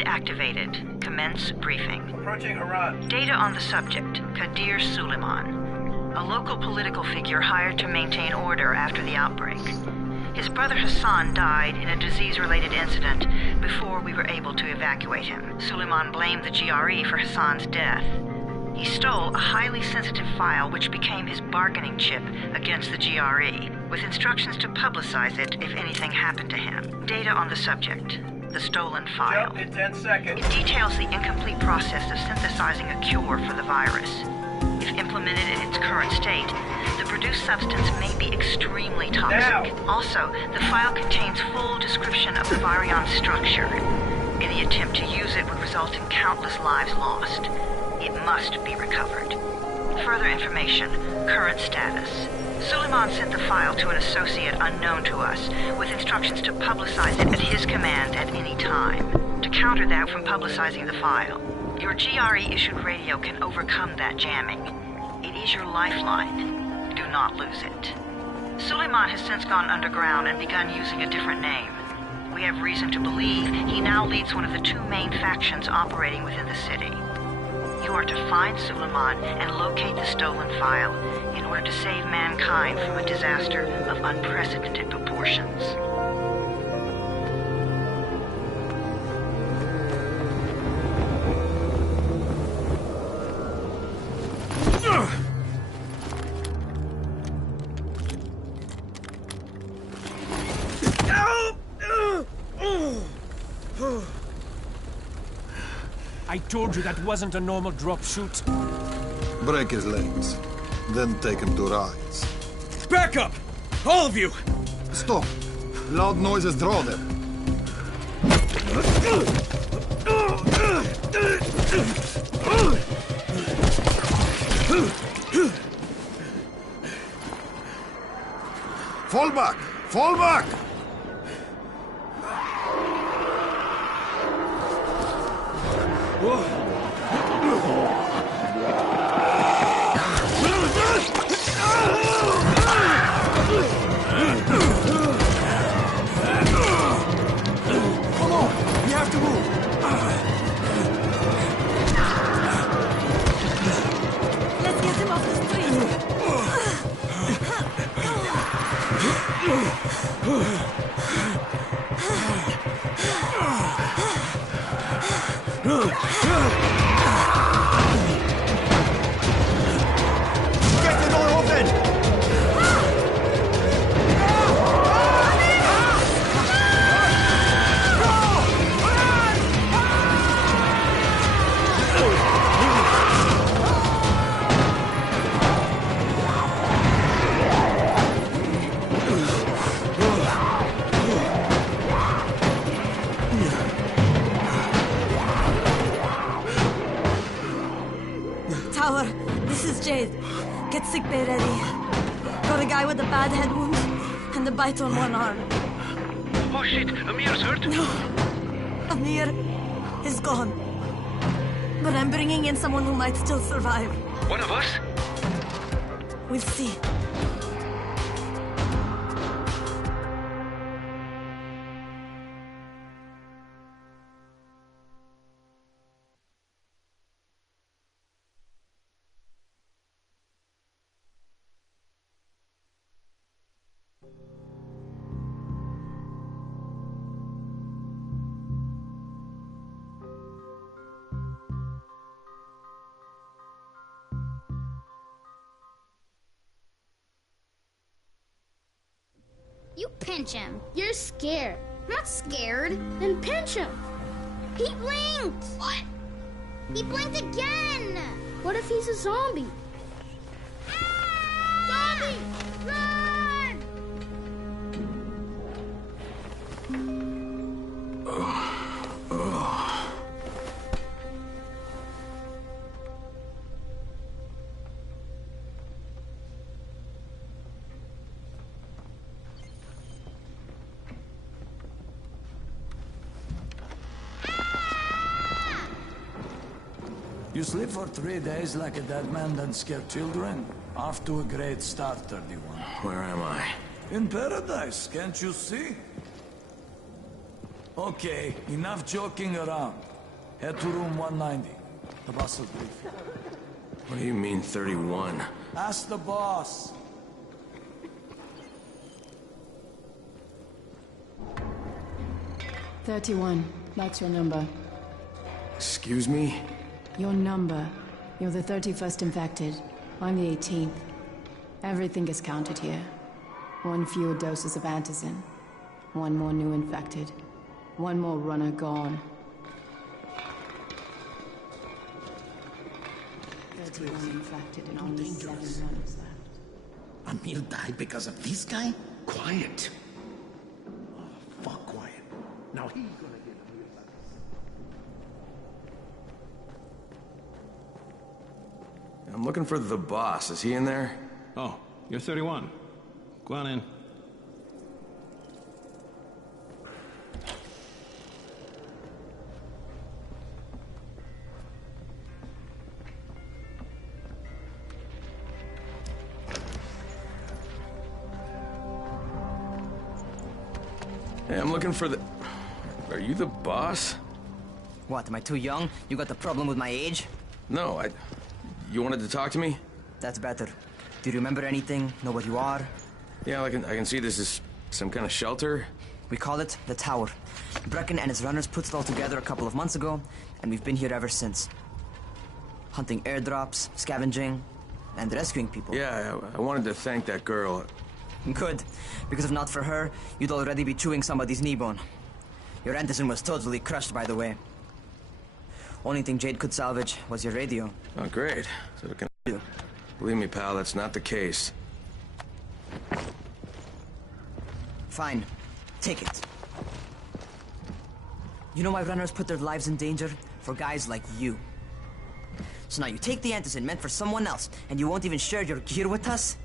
HUD activated. Commence briefing. Approaching Harad. Data on the subject, Kadir Suleiman. A local political figure hired to maintain order after the outbreak. His brother Hassan died in a disease-related incident before we were able to evacuate him. Suleiman blamed the GRE for Hassan's death. He stole a highly sensitive file which became his bargaining chip against the GRE, with instructions to publicize it if anything happened to him. Data on the subject, the stolen file. Jump in 10 seconds. It details the incomplete process of synthesizing a cure for the virus. If implemented in its current state, the produced substance may be extremely toxic. Now. Also, the file contains full description of the virion's structure. Any attempt to use it would result in countless lives lost. It must be recovered. Further information, current status. Suleiman sent the file to an associate unknown to us, with instructions to publicize it at his command at any time. To counter that from publicizing the file, your GRE-issued radio can overcome that jamming. It is your lifeline. Do not lose it. Suleiman has since gone underground and begun using a different name. We have reason to believe he now leads one of the two main factions operating within the city. You are to find Suleiman and locate the stolen file in order to save mankind from a disaster of unprecedented proportions. I told you that wasn't a normal drop shoot. Break his legs, then take him to rides. Back up! All of you! Stop! Loud noises draw them. Fall back! Fall back! Come on! We have to move! Let's get him off the Get the door open! Tower, this is Jade. Get sickbay ready. Got a guy with a bad head wound and a bite on one arm. Oh shit, Amir's hurt? No, Amir is gone. But I'm bringing in someone who might still survive. One of us? We'll see. You pinch him. You're scared. I'm not scared. Then pinch him. He blinked. What? He blinked again. What if he's a zombie? Zombie! Run! You sleep for 3 days like a dead man, then scare children? Off to a great start, 31. Where am I? In paradise, can't you see? Okay, enough joking around. Head to room 190. The boss will brief you. What do you mean, 31? Ask the boss. "31. That's your number. Excuse me? Your number. You're the 31st infected. I'm the 18th. Everything is counted here. 1 fewer doses of antizin. 1 more new infected. 1 more runner gone. 31 infected and only 7 runners left. Amir died because of this guy? Quiet. Oh, fuck quiet. Now he's gonna get Amir back. I'm looking for the boss. Is he in there? Oh, you're 31. Go on in. Hey, I'm looking for the... Are you the boss? What, am I too young? You got the problem with my age? No, You wanted to talk to me? That's better. Do you remember anything? Know what you are? Yeah, I can see this is some kind of shelter. We call it the Tower. Brecken and his runners put it all together a couple of months ago, and we've been here ever since. Hunting airdrops, scavenging, and rescuing people. Yeah, I wanted to thank that girl. Good, because if not for her, you'd already be chewing somebody's knee bone. Your antizin was totally crushed, by the way. Only thing Jade could salvage was your radio. Oh, great. So it can... Believe me, pal, that's not the case. Fine. Take it. You know why runners put their lives in danger? For guys like you. So now you take the antizin meant for someone else, and you won't even share your gear with us?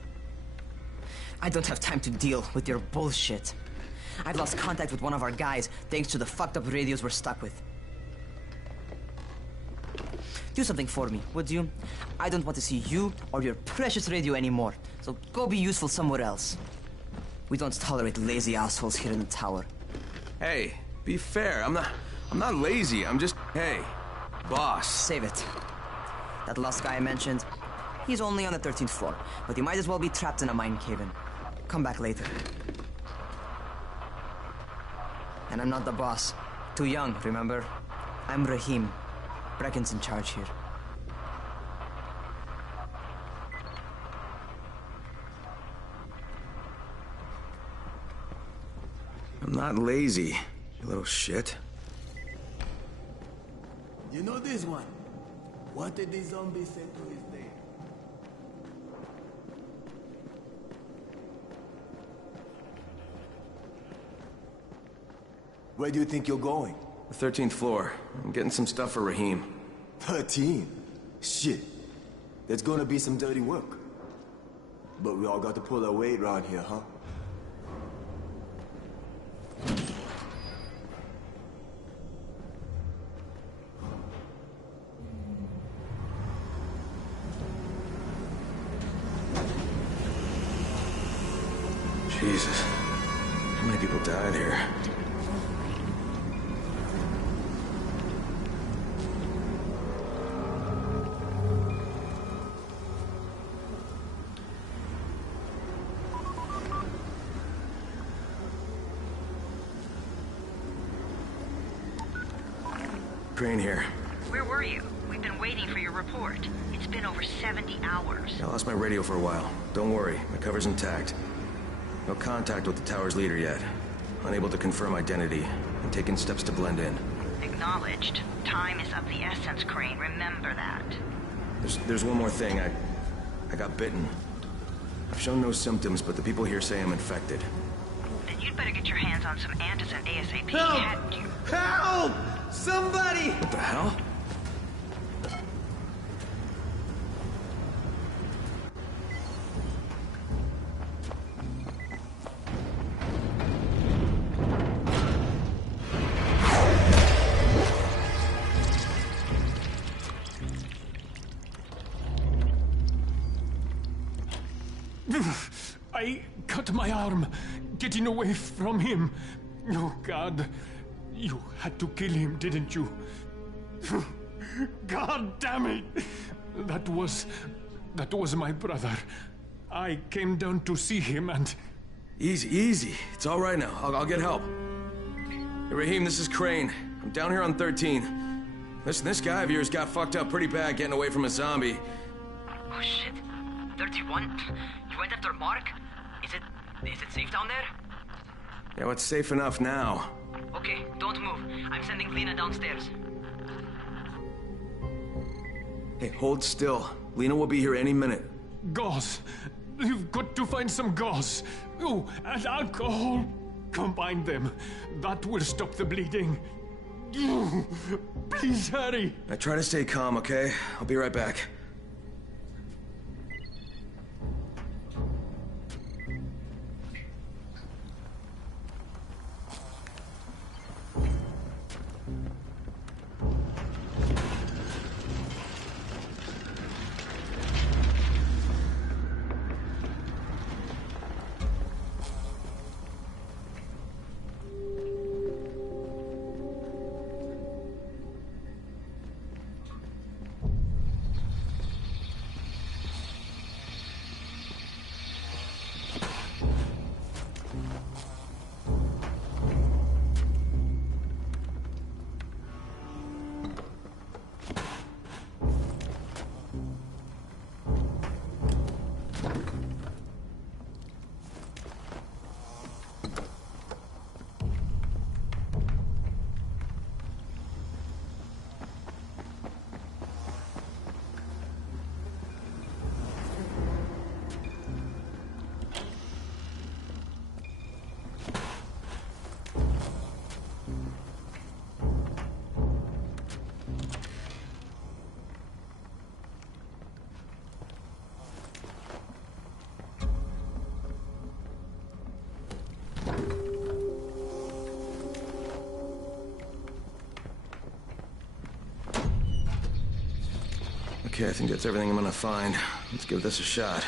I don't have time to deal with your bullshit. I've lost contact with one of our guys thanks to the fucked up radios we're stuck with. Do something for me, would you? I don't want to see you or your precious radio anymore, so go be useful somewhere else. We don't tolerate lazy assholes here in the tower. Hey, be fair. I'm not lazy. I'm just... Hey, boss. Save it. That last guy I mentioned, he's only on the 13th floor, but he might as well be trapped in a mine cave-in. Come back later. And I'm not the boss. Too young, remember? I'm Rahim. Brecken's in charge here. I'm not lazy, you little shit. You know this one? What did the zombie say to his name? Where do you think you're going? The 13th floor. I'm getting some stuff for Rahim. 13? Shit. There's gonna be some dirty work. But we all got to pull our weight around here, huh? Jesus. How many people died here? Crane here. Where were you? We've been waiting for your report. It's been over 70 hours. I lost my radio for a while. Don't worry, my cover's intact. No contact with the tower's leader yet. Unable to confirm identity, and taking steps to blend in. Acknowledged. Time is of the essence, Crane. Remember that. There's one more thing. I got bitten. I've shown no symptoms, but the people here say I'm infected. Then you'd better get your hands on some antizin ASAP. Help! Hadn't you? Help! Somebody! What the hell? I cut my arm getting away from him. Oh, God. You had to kill him, didn't you? God damn it! That was my brother. I came down to see him and... Easy, easy. It's all right now. I'll get help. Hey, Rahim, this is Crane. I'm down here on 13. Listen, this guy of yours got fucked up pretty bad getting away from a zombie. Oh shit. 31? You went after Mark? Is it safe down there? Yeah, well, it's safe enough now. Okay, don't move. I'm sending Lena downstairs. Hey, hold still. Lena will be here any minute. Gauze. You've got to find some gauze. Oh, and alcohol. Combine them. That will stop the bleeding. Please hurry. I try to stay calm, okay? I'll be right back. Okay, I think that's everything I'm gonna find. Let's give this a shot.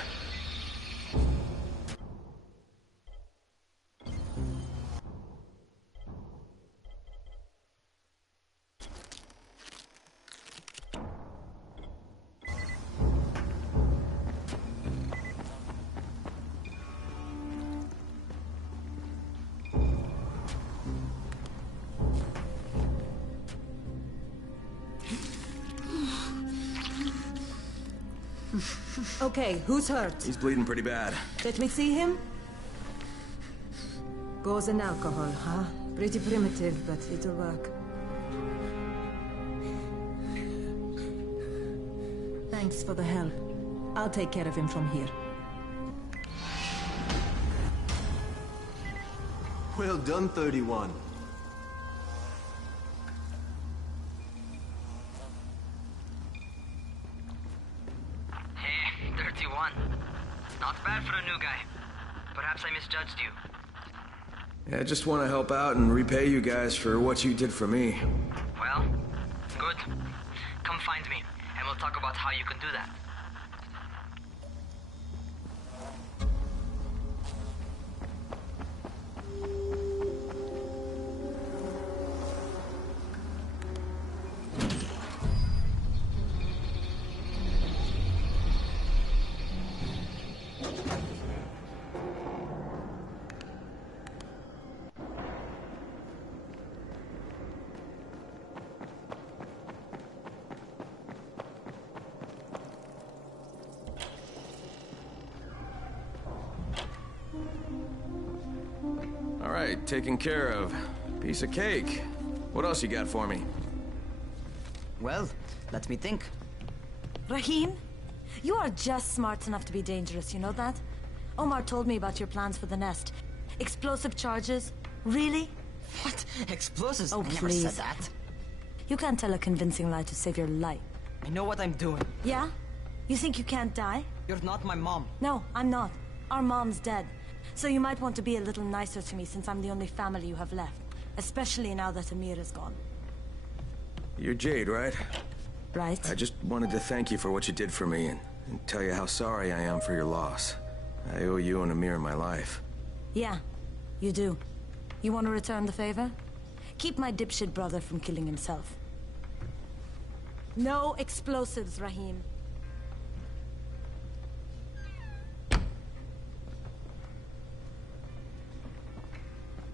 Okay, who's hurt? He's bleeding pretty bad. Let me see him. Gauze and alcohol, huh? Pretty primitive, but it'll work. Thanks for the help. I'll take care of him from here. Well done, 31. Not bad for a new guy. Perhaps I misjudged you. Yeah, I just want to help out and repay you guys for what you did for me. Well, good. Come find me, and we'll talk about how you can do that. All right, taken care of. Piece of cake. What else you got for me? Well, let me think. Rahim, you are just smart enough to be dangerous, you know that? Omar told me about your plans for the nest. Explosive charges? Really? What? Explosives? Oh, I never please. said that. You can't tell a convincing lie to save your life. I know what I'm doing. Yeah? You think you can't die? You're not my mom. No, I'm not. Our mom's dead. So you might want to be a little nicer to me since I'm the only family you have left. Especially now that Amir is gone. You're Jade, right? Right. I just wanted to thank you for what you did for me and tell you how sorry I am for your loss. I owe you and Amir my life. Yeah, you do. You want to return the favor? Keep my dipshit brother from killing himself. No explosives, Rahim.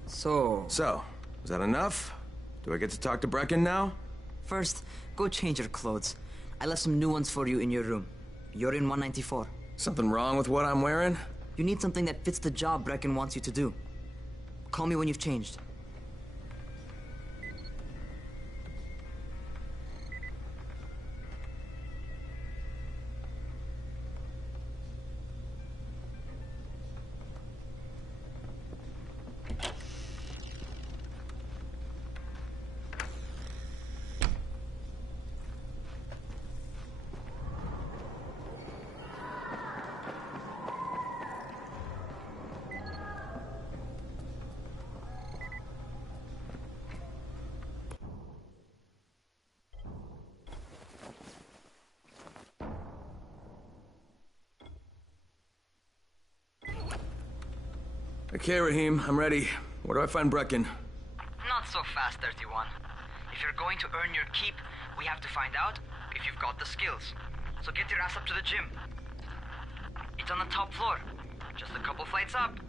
So, is that enough? Do I get to talk to Brecken now? First, go change your clothes. I left some new ones for you in your room. You're in 194. Something wrong with what I'm wearing? You need something that fits the job Brecken wants you to do. Call me when you've changed. Okay, Rahim, I'm ready. Where do I find Brecken? Not so fast, 31. If you're going to earn your keep, we have to find out if you've got the skills. So get your ass up to the gym. It's on the top floor. Just a couple flights up.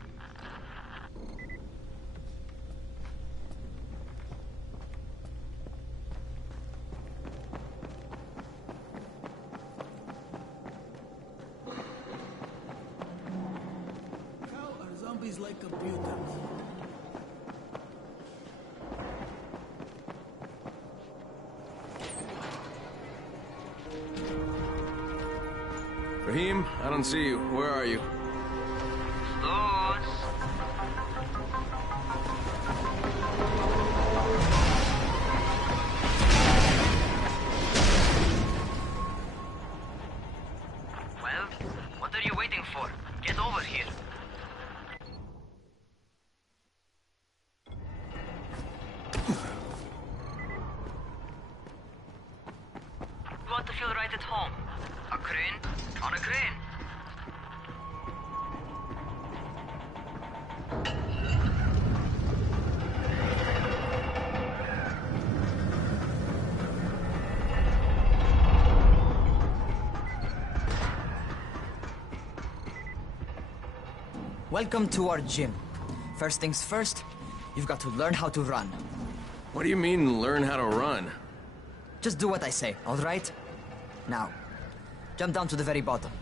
Zombies like computers. Rahim, I don't see you. Where are you? Those. Well, what are you waiting for? Get over here. You want to feel right at home? A crane on a crane. Welcome to our gym. First things first, you've got to learn how to run. What do you mean, learn how to run? Just do what I say, all right? Now, jump down to the very bottom.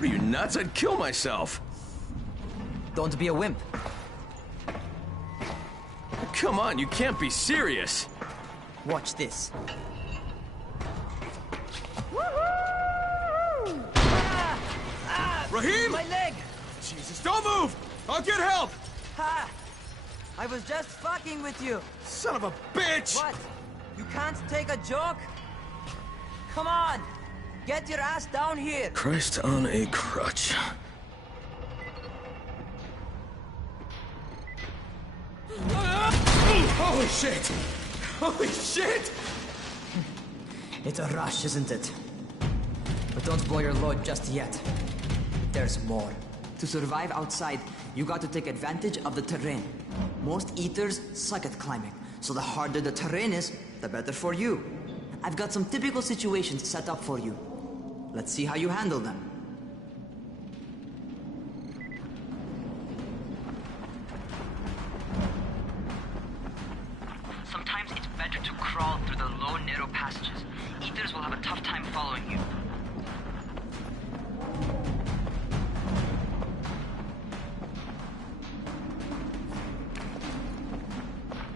Are you nuts? I'd kill myself. Don't be a wimp. Come on, you can't be serious. Watch this. Rahim! My leg! Jesus, don't move! I'll get help! Ha! I was just fucking with you. Son of a bitch! What? You can't take a joke? Come on! Get your ass down here! Christ on a crutch. Holy shit! Holy shit! It's a rush, isn't it? But don't blow your load just yet. There's more. To survive outside, you got to take advantage of the terrain. Most eaters suck at climbing, so the harder the terrain is, the better for you. I've got some typical situations set up for you. Let's see how you handle them. Sometimes it's better to crawl through the low, narrow passages. Eaters will have a tough time following you.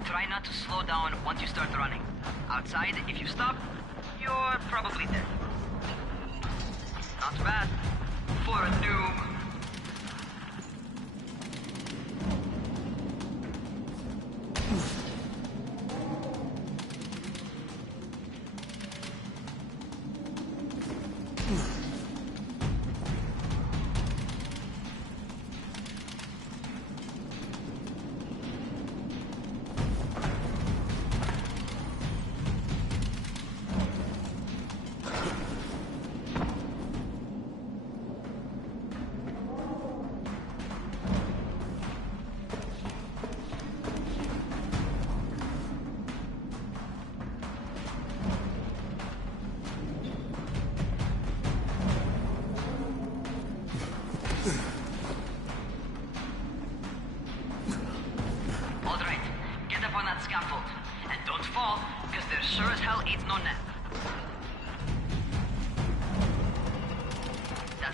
Try not to slow down once you start running. Outside, if you stop, you're probably dead. Not bad for a noob.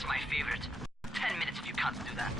That's my favorite. 10 minutes if you can't do that.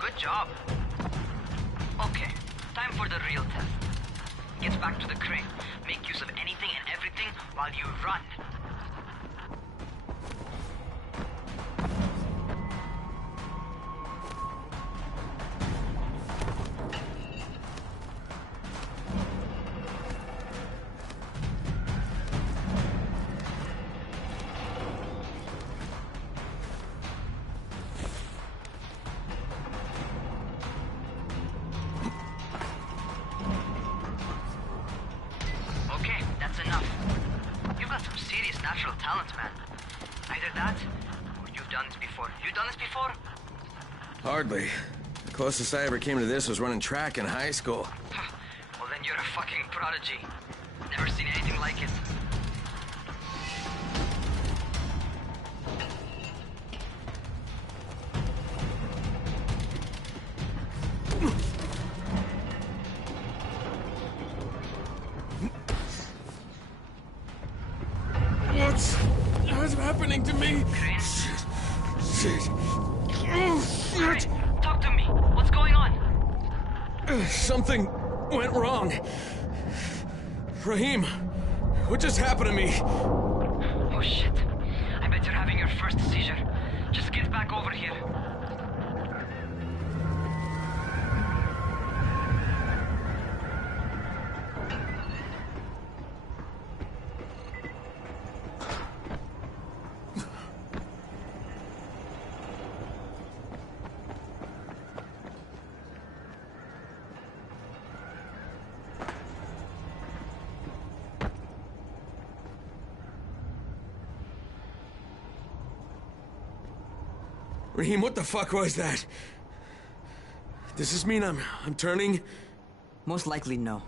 Good job. Okay, time for the real test. Get back to the crane. Make use of anything and everything while you run. Okay, that's enough. You've got some serious natural talent, man. Either that, or you've done this before. You done this before? Hardly. The closest I ever came to this was running track in high school. Well, then you're a fucking prodigy. Never seen anything like it. What's happening to me? Shit. Shit. Oh, shit. Talk to me. What's going on? Something went wrong. Rahim, what just happened to me? Oh shit. I bet you're having your first seizure. Just get back over here. Rahim, what the fuck was that? Does this mean I'm turning? Most likely no.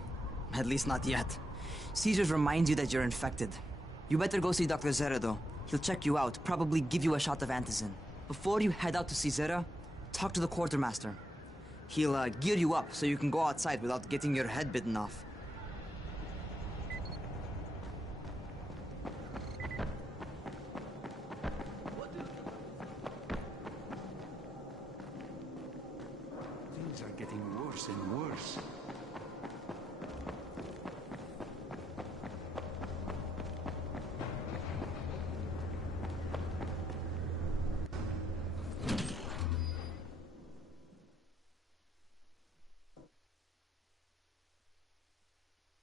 At least not yet. Seizures remind you that you're infected. You better go see Dr. Zere though. He'll check you out, probably give you a shot of antizin. Before you head out to see Zere, talk to the quartermaster. He'll gear you up so you can go outside without getting your head bitten off. Things are getting worse and worse.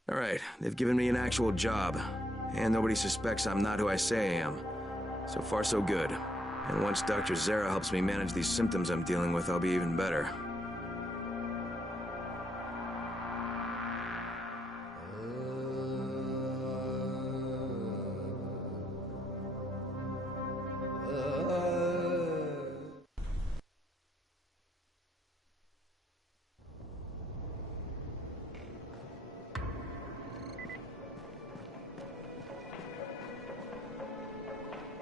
All right, they've given me an actual job. And nobody suspects I'm not who I say I am. So far, so good. And once Dr. Zere helps me manage these symptoms I'm dealing with, I'll be even better.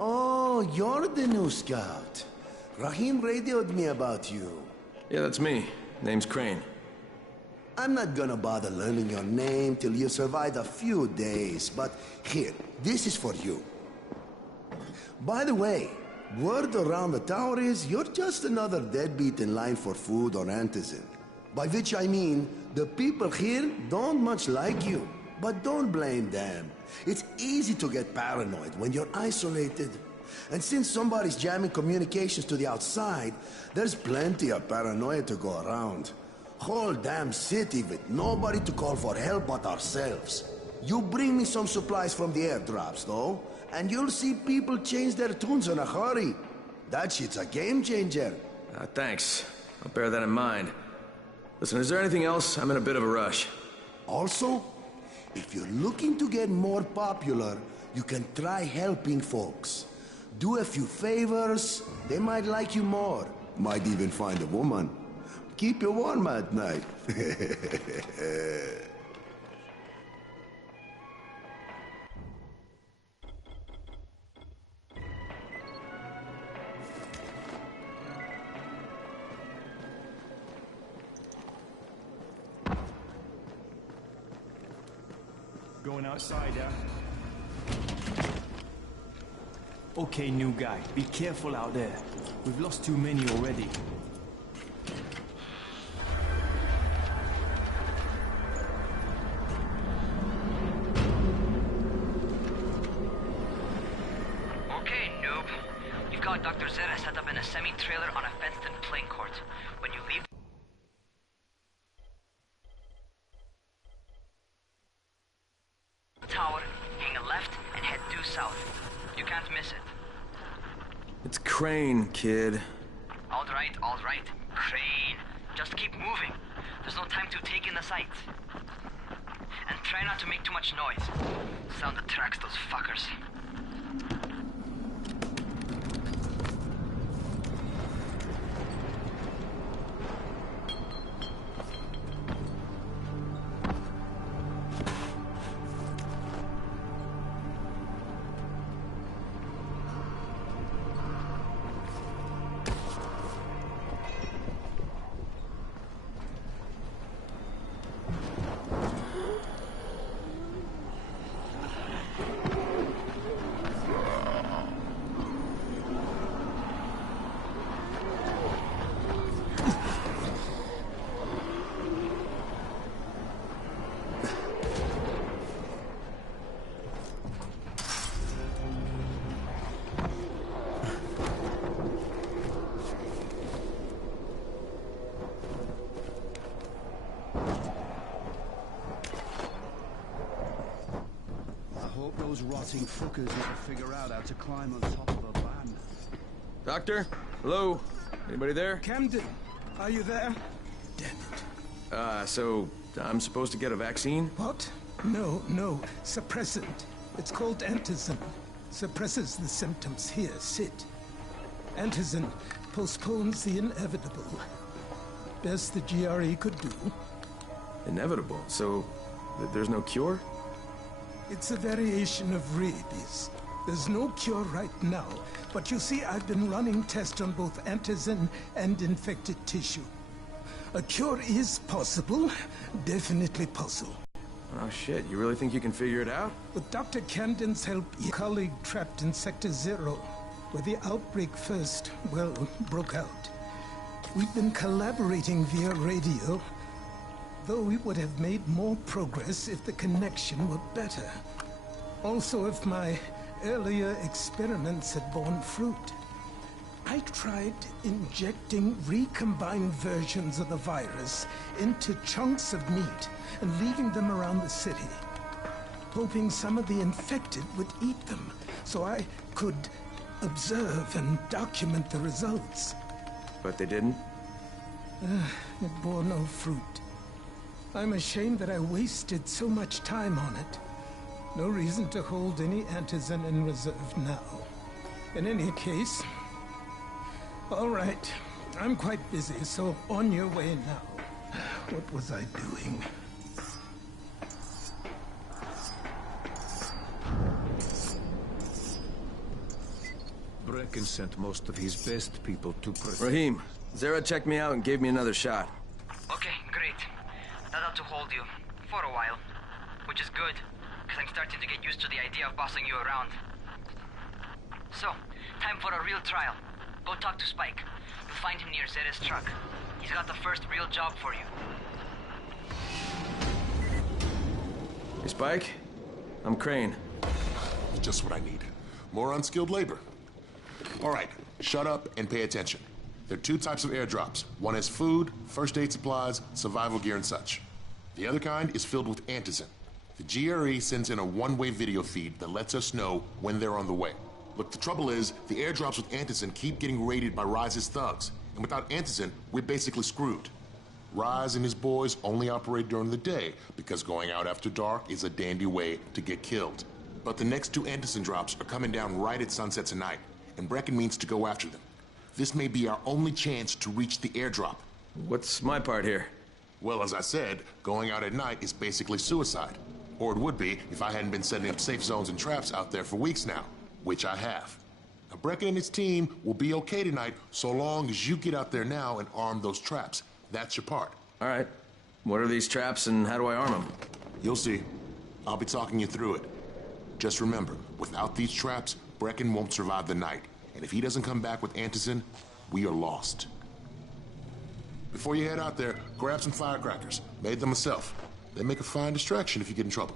Oh, you're the new scout. Rahim radioed me about you. Yeah, that's me. Name's Crane. I'm not gonna bother learning your name till you survived a few days, but here, this is for you. By the way, word around the tower is you're just another deadbeat in line for food or antizin. By which I mean, the people here don't much like you. But don't blame them. It's easy to get paranoid when you're isolated. And since somebody's jamming communications to the outside, there's plenty of paranoia to go around. Whole damn city with nobody to call for help but ourselves. You bring me some supplies from the airdrops, though, and you'll see people change their tunes in a hurry. That shit's a game changer. Thanks. I'll bear that in mind. Listen, is there anything else? I'm in a bit of a rush. Also, if you're looking to get more popular, you can try helping folks. Do a few favors, they might like you more. Might even find a woman. Keep you warm at night. Going outside, yeah? Okay, new guy. Be careful out there. We've lost too many already. Okay, noob. You've got Dr. Zere set up in a semi-trailer on a fenced-in playing court. When you leave tower, hang a left, and head due south. You can't miss it. It's Crane, kid. All right, Crane. Just keep moving. There's no time to take in the sights. And try not to make too much noise. Sound attracts those fuckers. Those rotting fuckers never figure out how to climb on top of a van. Doctor? Hello? Anybody there? Camden, are you there? So I'm supposed to get a vaccine? What? No. Suppressant. It's called Antizin. Suppresses the symptoms. Here, sit. Antizin postpones the inevitable. Best the GRE could do. Inevitable? So there's no cure? It's a variation of rabies. There's no cure right now, but you see, I've been running tests on both Antizin and infected tissue. A cure is possible, definitely possible. Oh shit, you really think you can figure it out? With Dr. Camden's help, your colleague trapped in Sector 0, where the outbreak first, broke out. We've been collaborating via radio, though we would have made more progress if the connection were better. Also, if my earlier experiments had borne fruit. I tried injecting recombined versions of the virus into chunks of meat and leaving them around the city, hoping some of the infected would eat them so I could observe and document the results. But they didn't? It bore no fruit. I'm ashamed that I wasted so much time on it. No reason to hold any Antizin in reserve now. In any case, all right, I'm quite busy, so on your way now. What was I doing? Brecken sent most of his best people to Rahim, Zere checked me out and gave me another shot. Okay, great. That'll to hold you. For a while. Which is good, because I'm starting to get used to the idea of bossing you around. So, time for a real trial. Go talk to Spike. You'll find him near Zere's truck. He's got the first real job for you. Hey, Spike? I'm Crane. Just what I need. More unskilled labor. All right, shut up and pay attention. There are 2 types of airdrops. One has food, first aid supplies, survival gear, and such. The other kind is filled with antizin. The GRE sends in a one-way video feed that lets us know when they're on the way. Look, the trouble is, the airdrops with antizin keep getting raided by Rais's thugs. And without antizin, we're basically screwed. Rais and his boys only operate during the day because going out after dark is a dandy way to get killed. But the next 2 antizin drops are coming down right at sunset tonight, and Brecken means to go after them. This may be our only chance to reach the airdrop. What's my part here? Well, as I said, going out at night is basically suicide. Or it would be if I hadn't been setting up safe zones and traps out there for weeks now, which I have. Now, Brecken and his team will be okay tonight so long as you get out there now and arm those traps. That's your part. All right. What are these traps and how do I arm them? You'll see. I'll be talking you through it. Just remember, without these traps, Brecken won't survive the night. And if he doesn't come back with antizin, we are lost. Before you head out there, grab some firecrackers. Made them myself. They make a fine distraction if you get in trouble.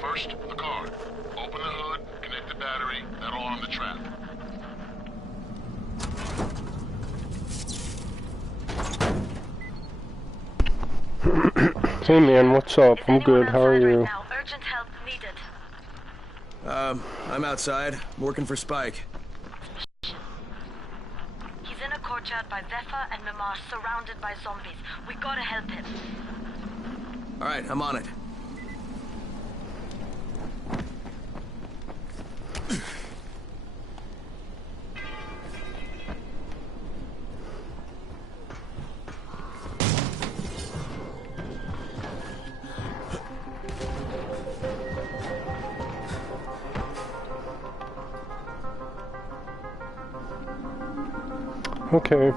First, the card. Open the hood, connect the battery, that'll arm the trap. Hey man, what's up? I'm good, how are you? Urgent help needed. I'm outside, working for Spike. He's in a courtyard by Vefa and Mimar, surrounded by zombies. We gotta help him. Alright, I'm on it. Okay.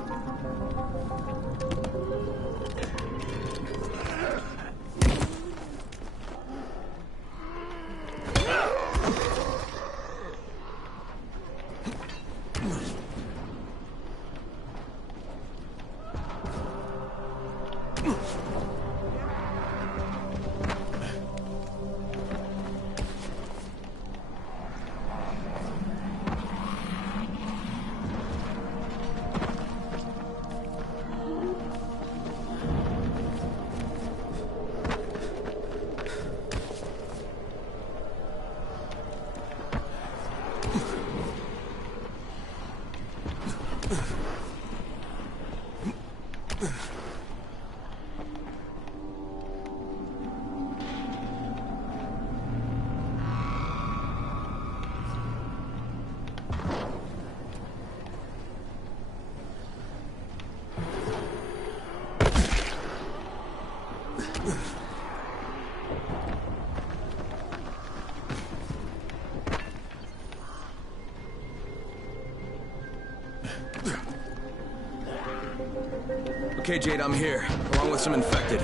Okay, Jade, I'm here, along with some infected.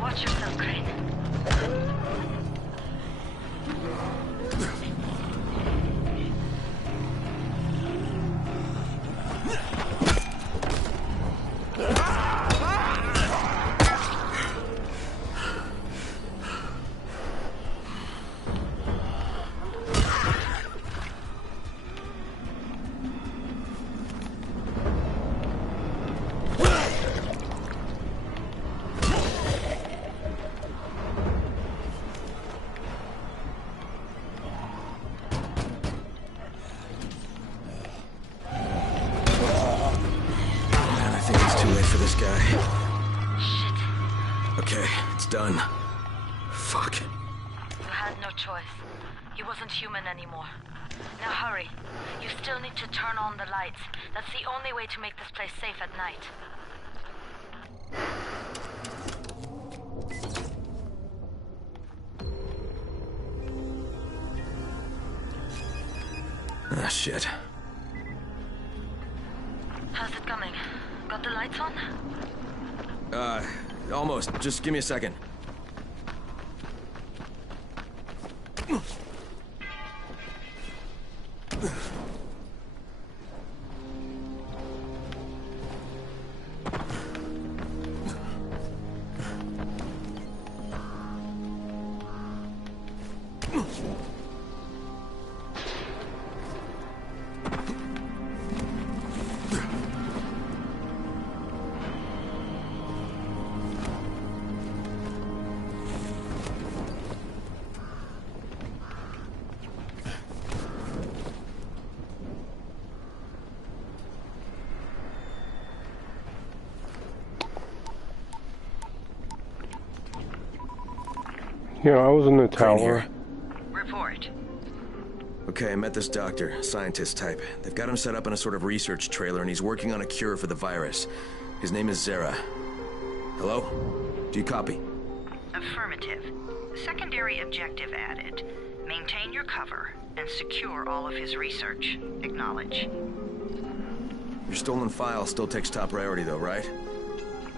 Watch yourself, Crane. Okay, it's done. Fuck. You had no choice. He wasn't human anymore. Now hurry. You still need to turn on the lights. That's the only way to make this place safe at night. Ah, shit. How's it coming? Got the lights on? Almost. Just give me a second. Yeah, I was in the tower. Report. Okay, I met this doctor, scientist type. They've got him set up in a sort of research trailer, and he's working on a cure for the virus. His name is Zere. Hello? Do you copy? Affirmative. Secondary objective added. Maintain your cover and secure all of his research. Acknowledge. Your stolen file still takes top priority, though, right?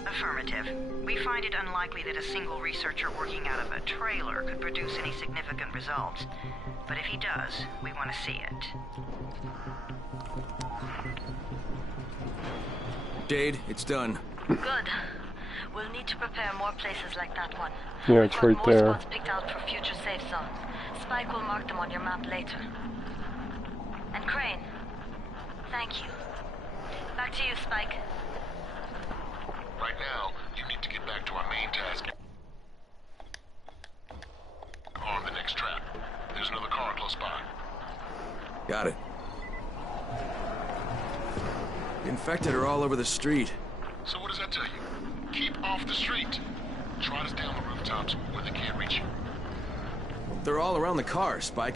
Affirmative. We find it unlikely that a single researcher working out of a trailer could produce any significant results. But if he does, we want to see it. Jade, it's done. Good. We'll need to prepare more places like that one. Yeah, it's right more there. spots picked out for future safe zones. Spike will mark them on your map later. And Crane, thank you. Back to you, Spike. Right now, you need to get back to our main task. Arm the next trap. There's another car close by. Got it. The infected are all over the street. So what does that tell you? Keep off the street. Try to stay on the rooftops where they can't reach you. They're all around the car, Spike.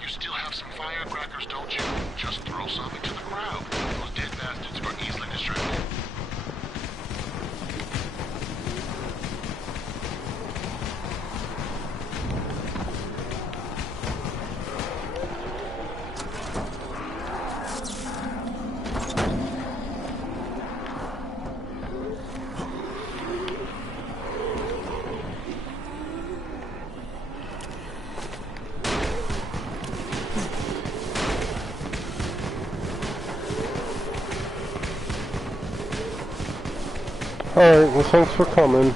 You still have some firecrackers, don't you? Just throw some into the crowd. Those dead bastards are easily distracted. Alright, well thanks for coming.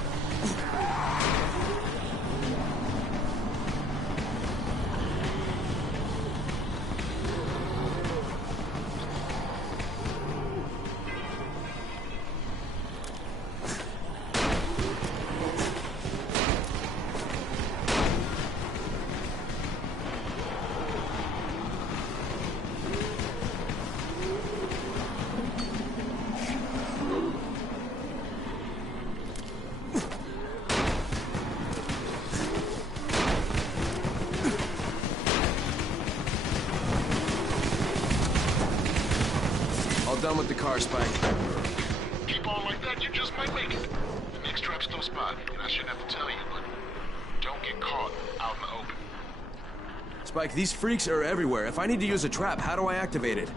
Done with the car, Spike. Keep on like that, you just might make it. The next trap's no spot, and I shouldn't have to tell you, but don't get caught out in the open. Spike, these freaks are everywhere. If I need to use a trap, how do I activate it?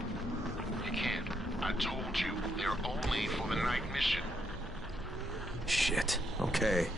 You can't. I told you, they're only for the night mission. Shit. Okay.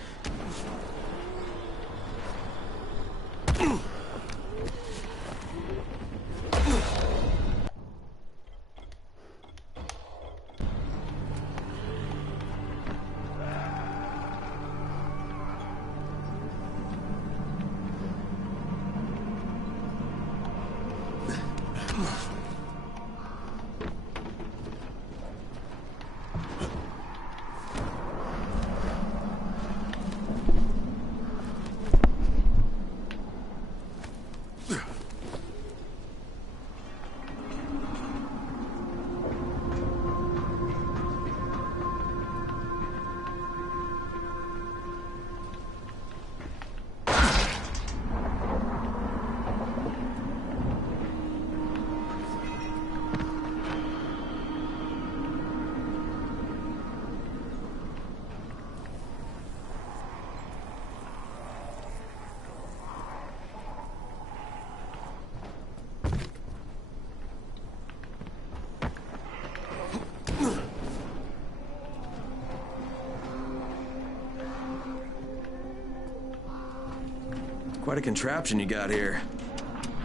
Quite a contraption you got here.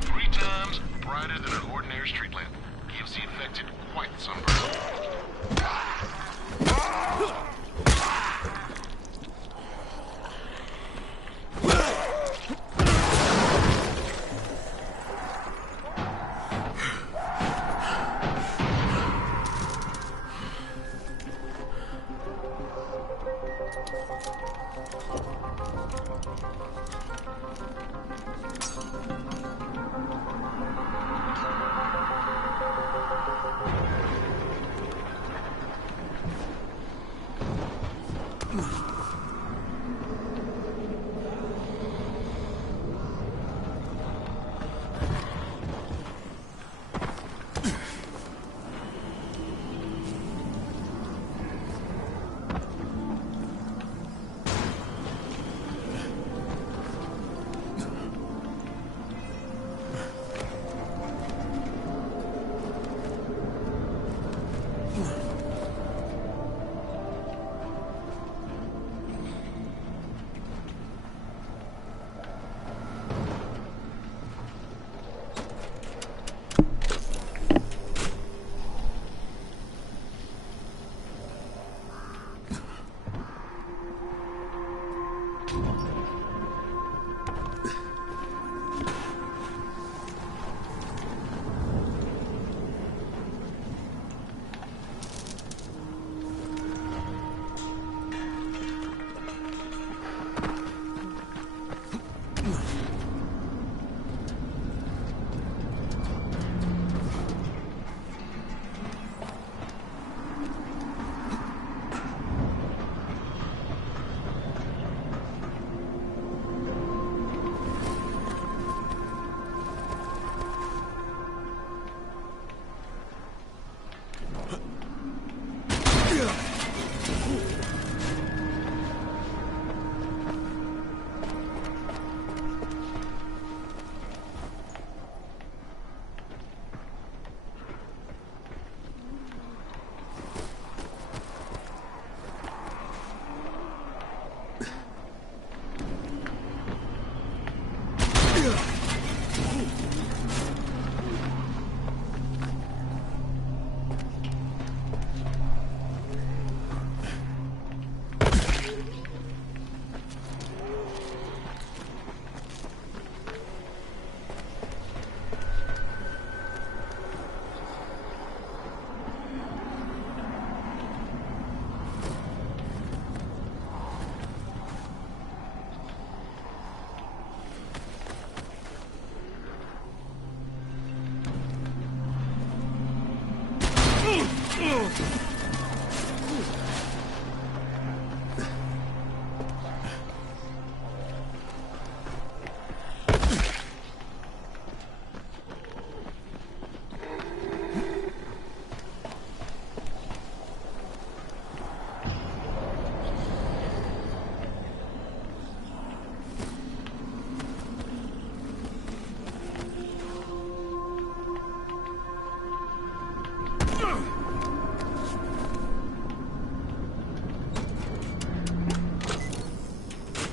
3 times brighter than an ordinary street lamp. Gives the infected quite the sunburn.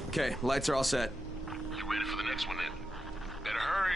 Okay, lights are all set. You ready for the next one then? Better hurry.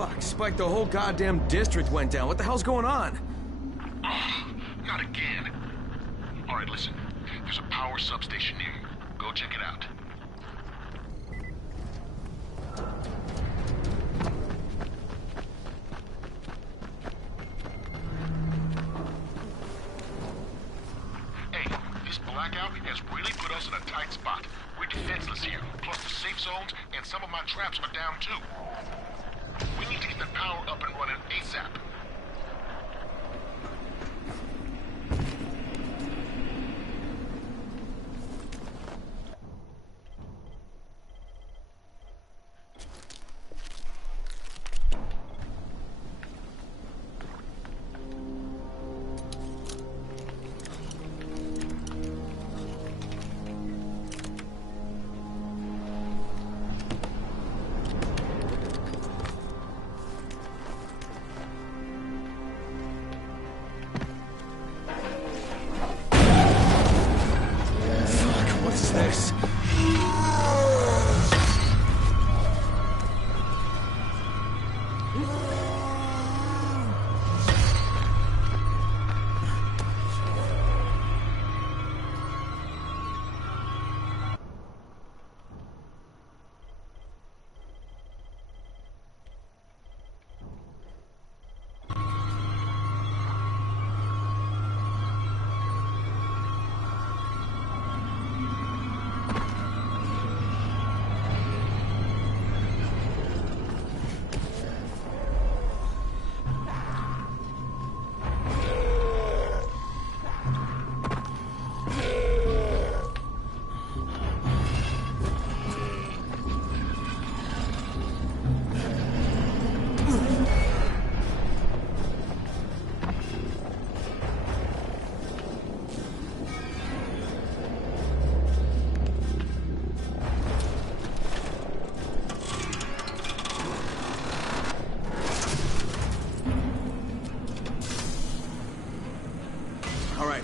Fuck, Spike, the whole goddamn district went down. What the hell's going on? Oh, not again. All right, listen. There's a power substation near you. Go check it out. spot. We're defenseless here. Plus the safe zones and some of my traps are down too. We need to get the power up and running ASAP.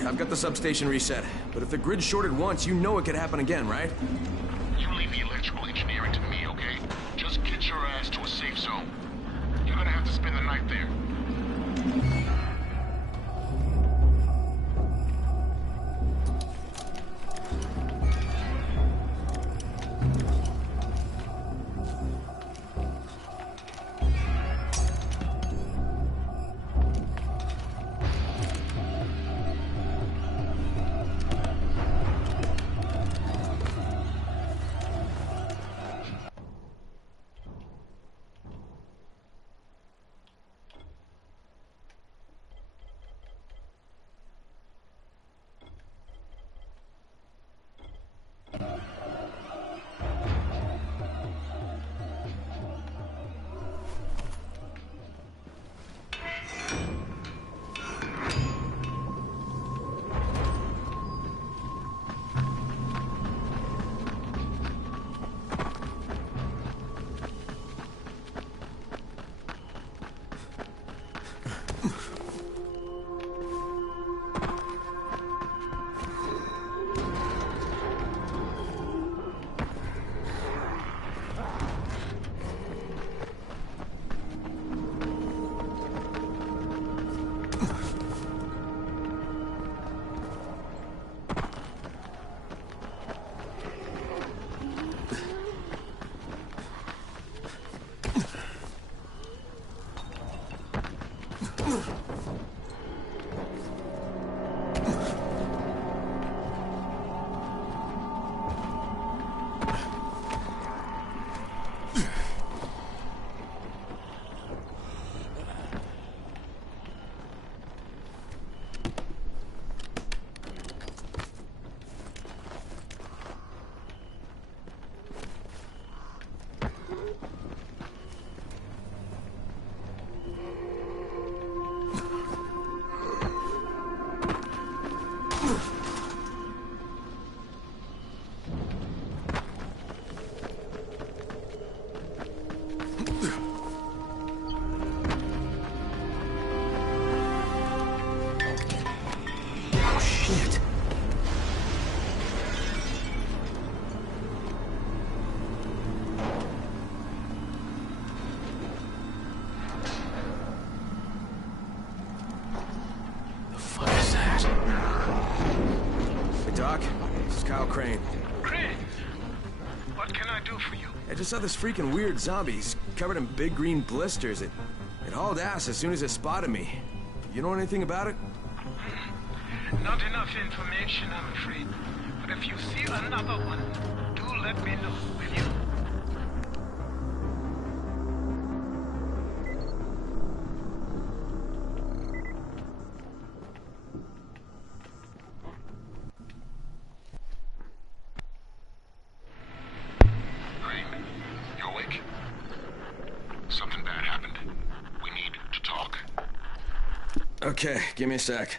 I've got the substation reset, but if the grid shorted once, you know it could happen again, right? You leave the electrical engineering to me, okay? Just get your ass to a safe zone. You're gonna have to spend the night there. Crane. Crane? What can I do for you? I just saw this freaking weird zombie. He's covered in big green blisters. It hauled ass as soon as it spotted me. You know anything about it? Not enough information, I'm afraid. But If you see another one, do let me know, will you? You awake? Something bad happened. We need to talk. Okay, give me a sec.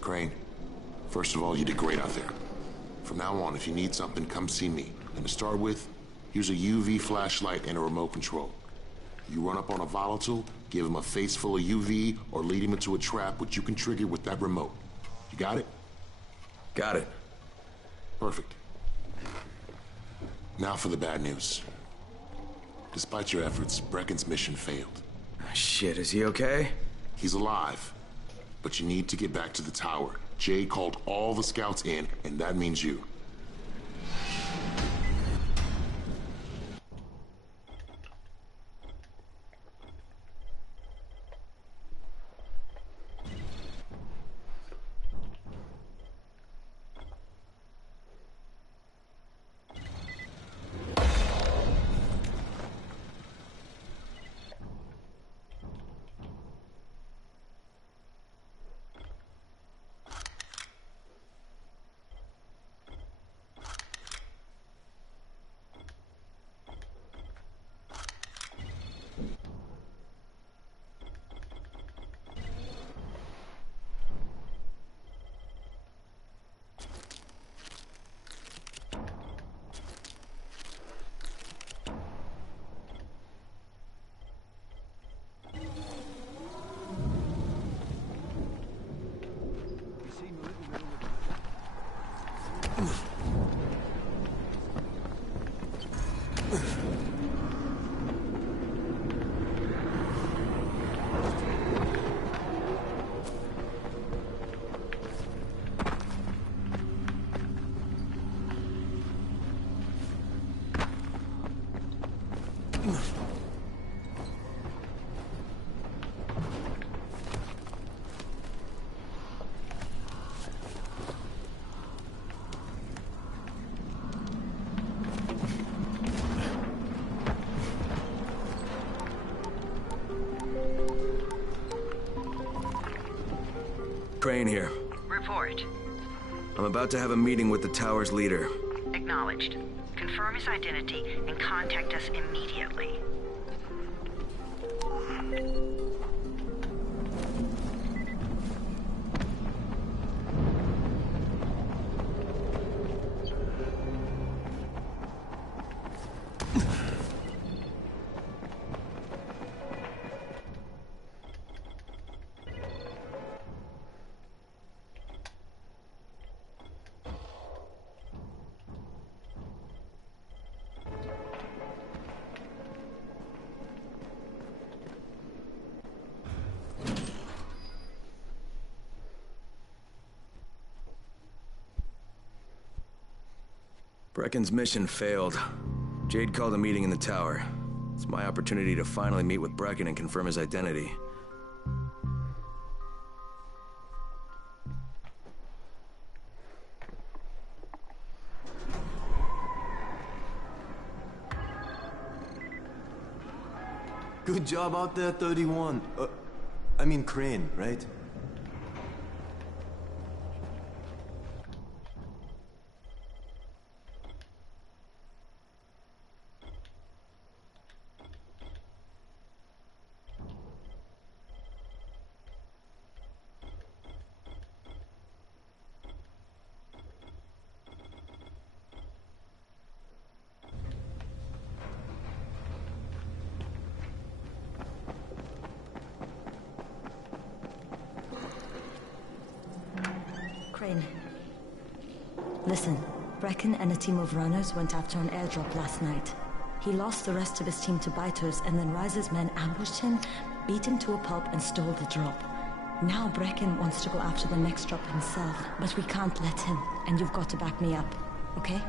Crane, first of all, you did great out there. From now on, if you need something, come see me. And to start with, here's a UV flashlight and a remote control. You run up on a volatile, give him a face full of UV, or lead him into a trap which you can trigger with that remote. You got it? Got it. Perfect. Now for the bad news. Despite your efforts, Brecken's mission failed. Shit, is he okay? He's alive. But you need to get back to the tower. Jay called all the scouts in, and that means you. Crane here. Report. I'm about to have a meeting with the tower's leader. Acknowledged. Confirm his identity and contact us immediately. Brecken's mission failed. Jade called a meeting in the tower. It's my opportunity to finally meet with Brecken and confirm his identity. Good job out there, 31. I mean Crane, right? Crane. Listen, Brecken and a team of runners went after an airdrop last night. He lost the rest of his team to biters, and then Rise's men ambushed him, beat him to a pulp, and stole the drop. Now Brecken wants to go after the next drop himself, but we can't let him, and you've got to back me up, okay?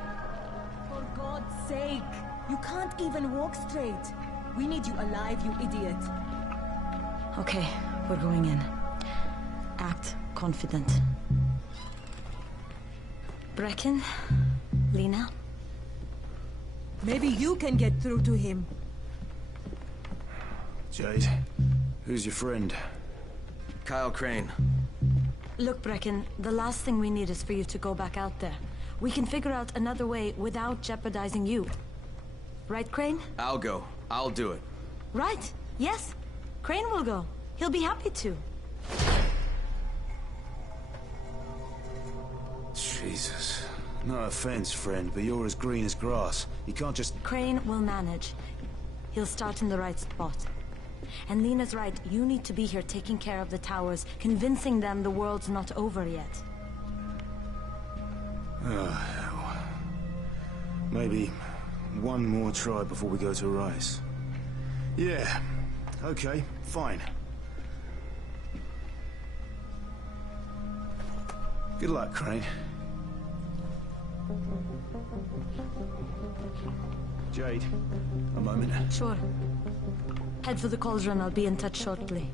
For God's sake! You can't even walk straight! We need you alive, you idiot! Okay, we're going in. Act confident. Brecken? Lena? Maybe you can get through to him. Jade, who's your friend? Kyle Crane. Look, Brecken, the last thing we need is for you to go back out there. We can figure out another way without jeopardizing you. Right, Crane? I'll go. I'll do it. Right. Yes. Crane will go. He'll be happy to. Jesus. No offense, friend, but you're as green as grass. You can't just... Crane will manage. He'll start in the right spot. And Lena's right, you need to be here taking care of the towers, convincing them the world's not over yet. Oh, hell. Maybe one more try before we go to Rise. Yeah, okay, fine. Good luck, Crane. Jade, a moment. Sure. Head for the cauldron. I'll be in touch shortly.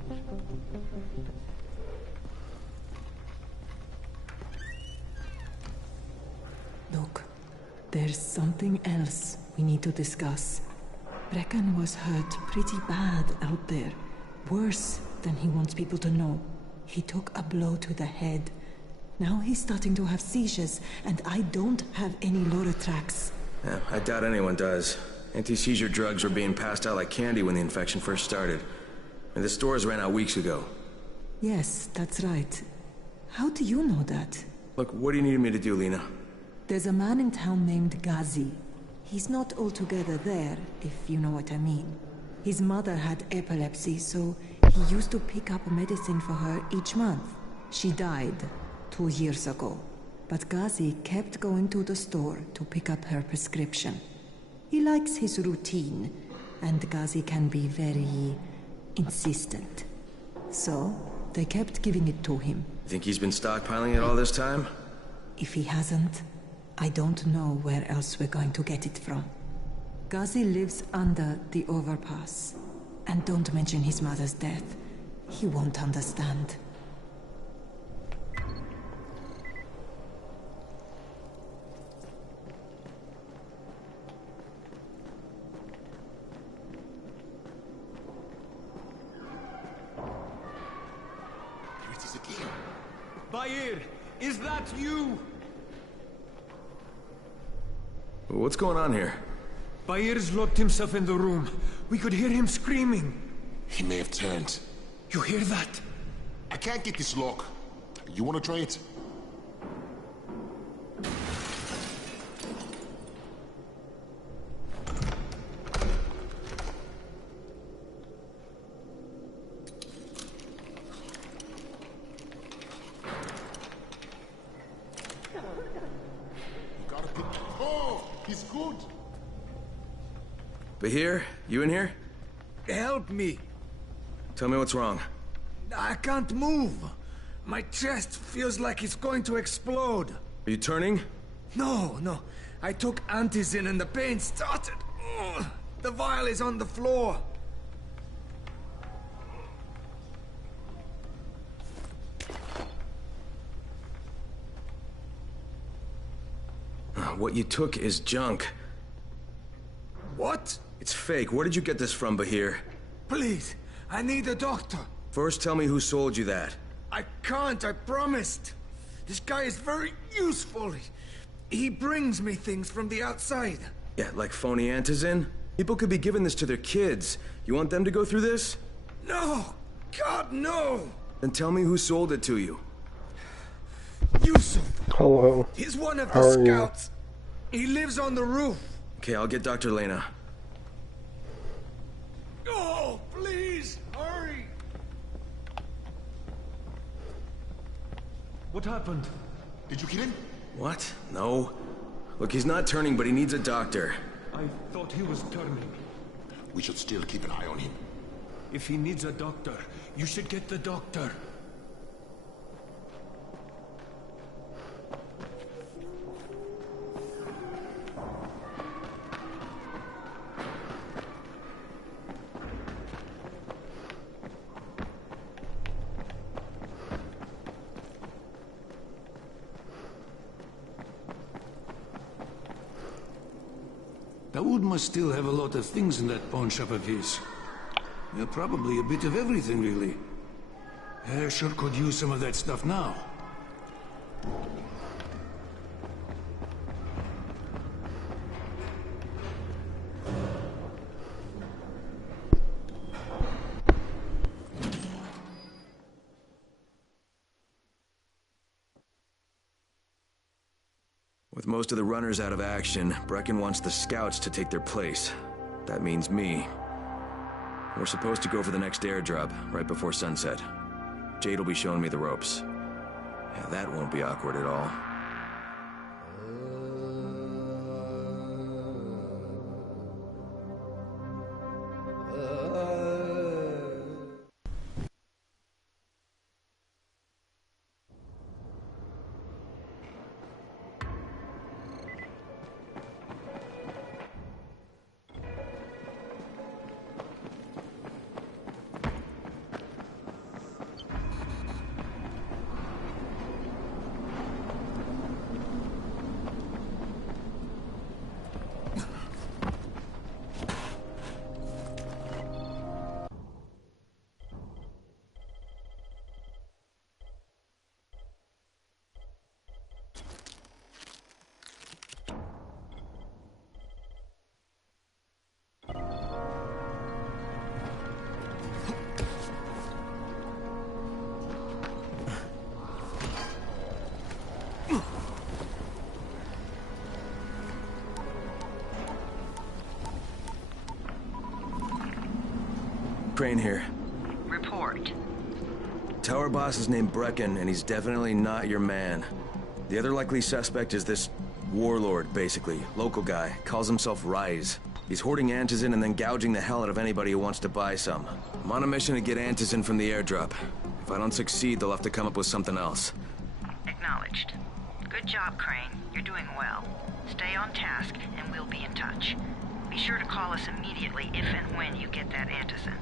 Look, there's something else we need to discuss. Brecken was hurt pretty bad out there. Worse than he wants people to know. He took a blow to the head. Now he's starting to have seizures, and I don't have any Loratrax. Yeah, I doubt anyone does. Anti-seizure drugs were being passed out like candy when the infection first started. And the stores ran out weeks ago. Yes, that's right. How do you know that? Look, what do you need me to do, Lena? There's a man in town named Ghazi. He's not altogether there, if you know what I mean. His mother had epilepsy, so he used to pick up medicine for her each month. She died 2 years ago. But Ghazi kept going to the store to pick up her prescription. He likes his routine, and Ghazi can be very insistent. So, they kept giving it to him. Think he's been stockpiling it all this time? If he hasn't, I don't know where else we're going to get it from. Ghazi lives under the overpass. And don't mention his mother's death. He won't understand. Bair, is that you? What's going on here? Bair's locked himself in the room. We could hear him screaming. He may have turned. You hear that? I can't get this lock. You want to try it? He's good. Bahir, you in here? Help me. Tell me what's wrong. I can't move. My chest feels like it's going to explode. Are you turning? No. I took antizin and the pain started. Ugh. The vial is on the floor. What you took is junk. What? It's fake. Where did you get this from, Bahir? Please, I need a doctor. First, tell me who sold you that. I can't, I promised. This guy is very useful. He brings me things from the outside. Yeah, like phony antizin? People could be giving this to their kids. You want them to go through this? No! God, no! Then tell me who sold it to you. Yusuf. Hello. He's one of How the are you? scouts. He lives on the roof. Okay, I'll get Dr. Lena. Oh, please, hurry! What happened? Did you kill him? What? No. Look, he's not turning, but he needs a doctor. I thought he was turning. We should still keep an eye on him. If he needs a doctor, you should get the doctor. Dawood must still have a lot of things in that pawn shop of his. Yeah, probably a bit of everything, really. Sure could use some of that stuff now. With most of the runners out of action, Brecken wants the scouts to take their place. That means me. We're supposed to go for the next airdrop, right before sunset. Jade will be showing me the ropes. Yeah, that won't be awkward at all. Crane here. Report. Tower boss is named Brecken, and he's definitely not your man. The other likely suspect is this warlord, basically. Local guy. Calls himself Rise. He's hoarding antizin and then gouging the hell out of anybody who wants to buy some. I'm on a mission to get antizin from the airdrop. If I don't succeed, they'll have to come up with something else. Acknowledged. Good job, Crane. You're doing well. Stay on task, and we'll be in touch. Be sure to call us immediately if and when you get that antizin.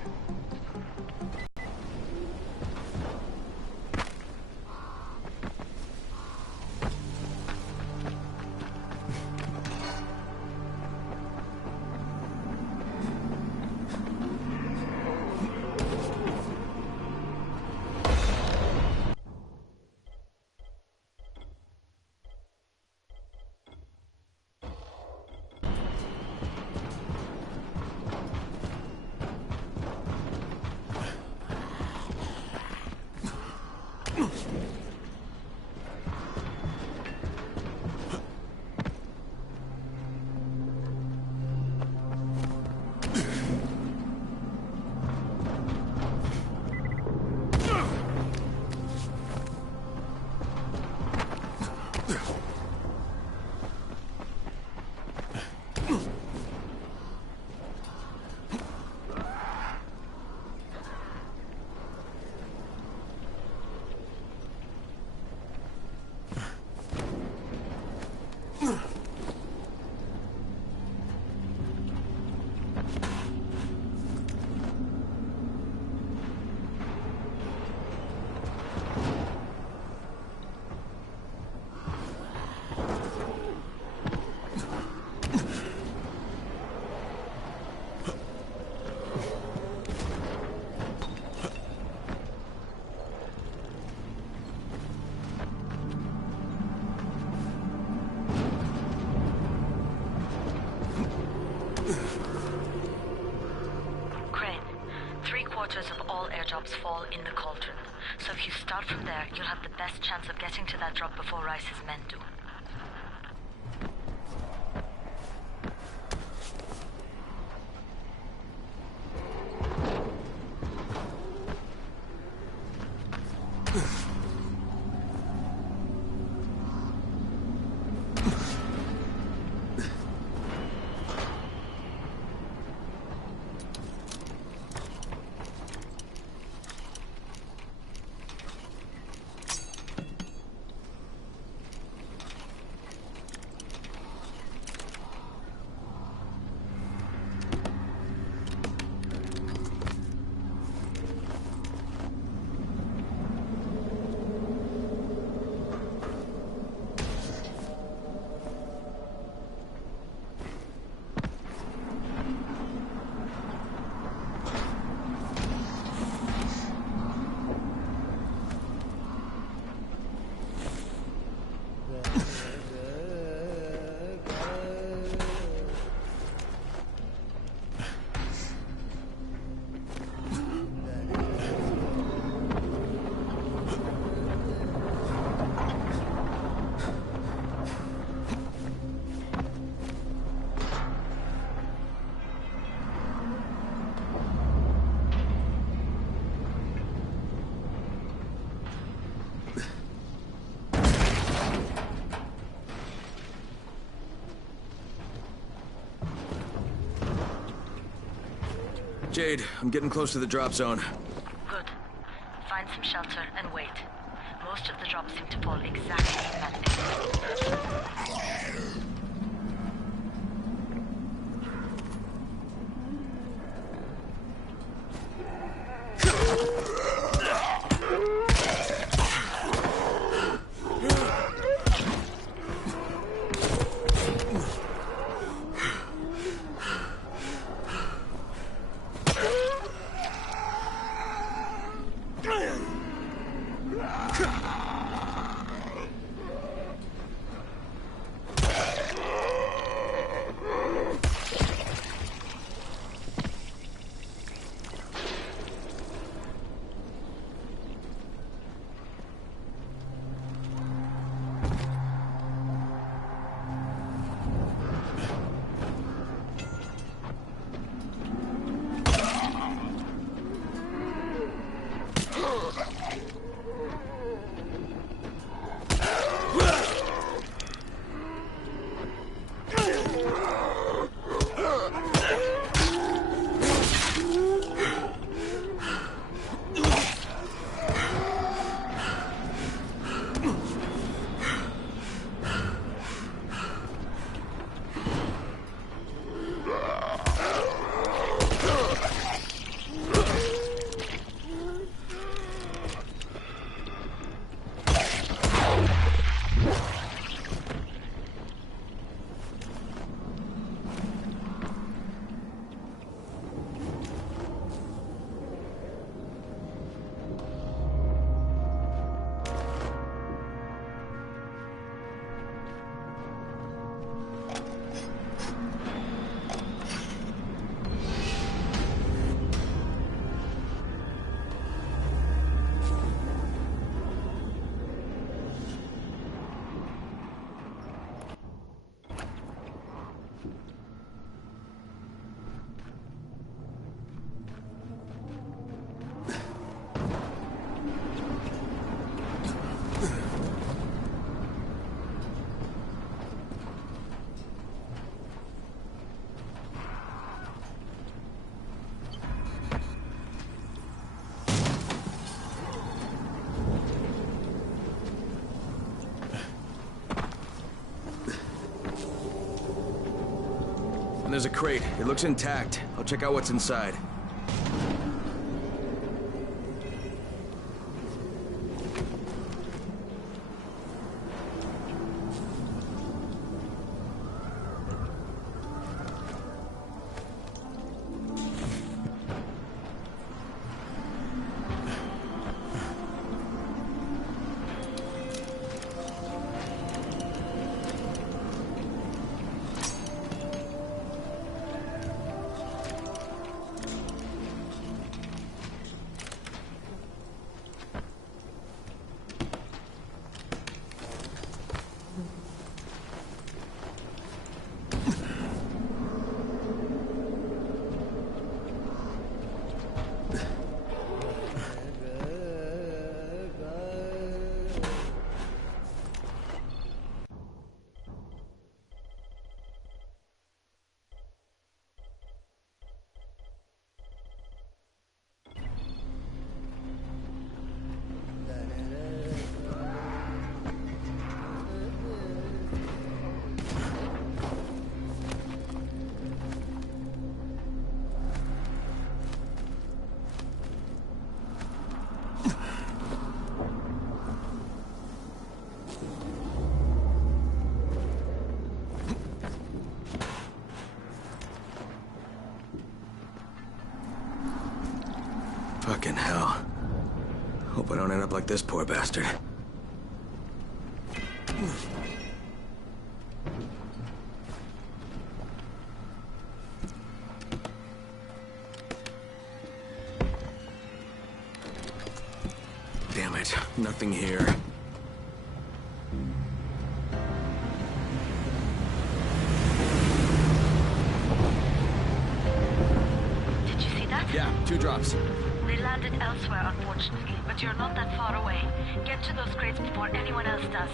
start from there, you'll have the best chance of getting to that drop before Rice's men do. Jade, I'm getting close to the drop zone. Good. Find some shelter and wait. Most of the drops seem to fall exactly in that area. And there's a crate. It looks intact. I'll check out what's inside. I don't end up like this poor bastard. Damn it, nothing here. Did you see that? Yeah, 2 drops. They landed elsewhere, unfortunately, but you're not that far away. Get to those crates before anyone else does.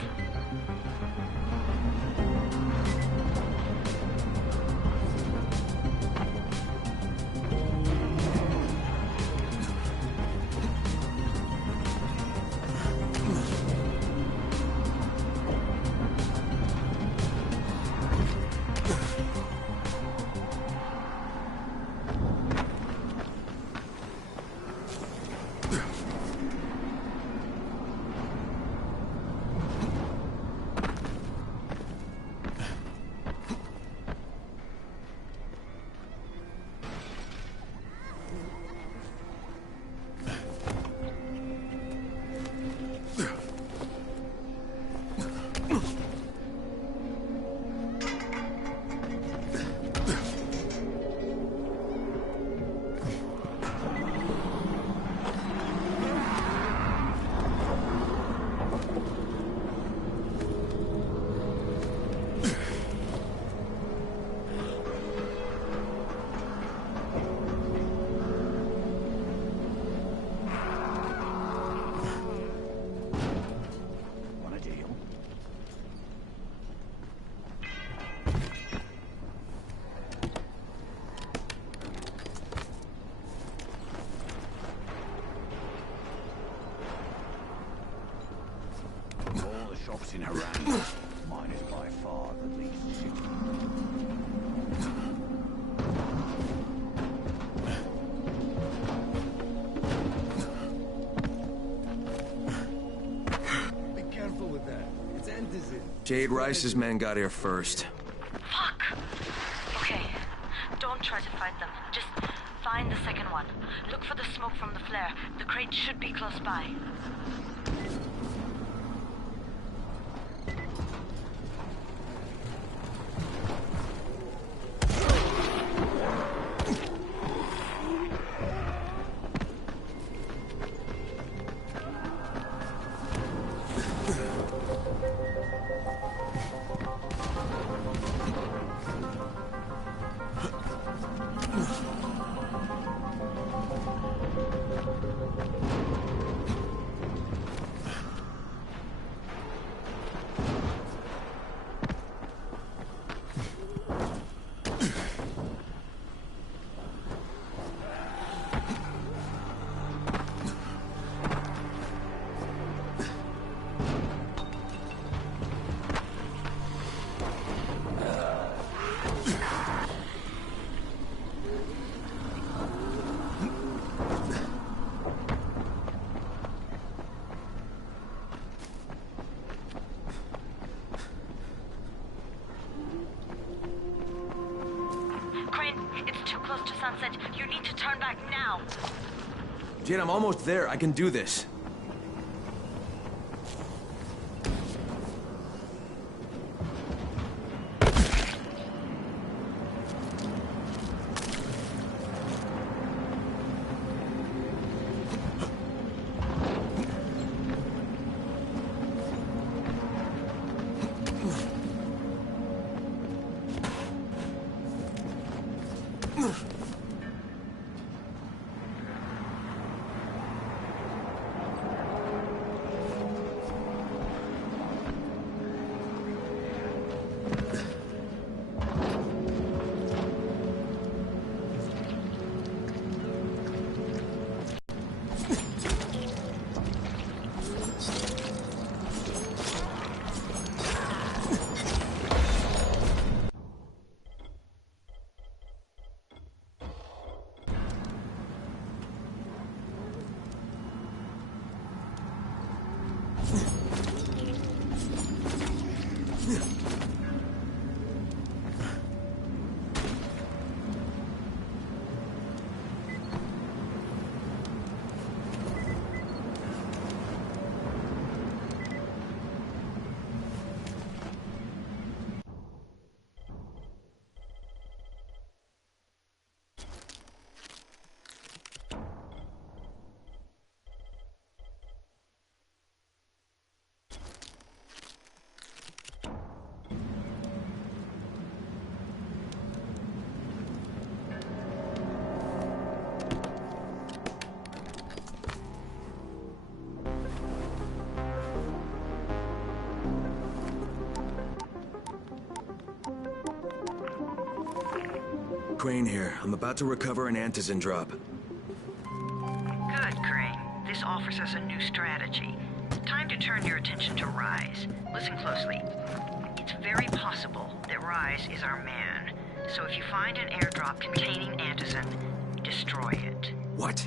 Shops in Haran. Mine is by far the least shitty. Be careful with that. It's Antizin. Jade Rice's men got here first. Fuck! Okay, don't try to fight them. Just find the second one. Look for the smoke from the flare. The crate should be close by. Sunset, you need to turn back now. Jade, I'm almost there. I can do this. Crane here. I'm about to recover an Antizin drop. Good, Crane. This offers us a new strategy. Time to turn your attention to Rise. Listen closely. It's very possible that Rise is our man. So if you find an airdrop containing Antizin, destroy it. What?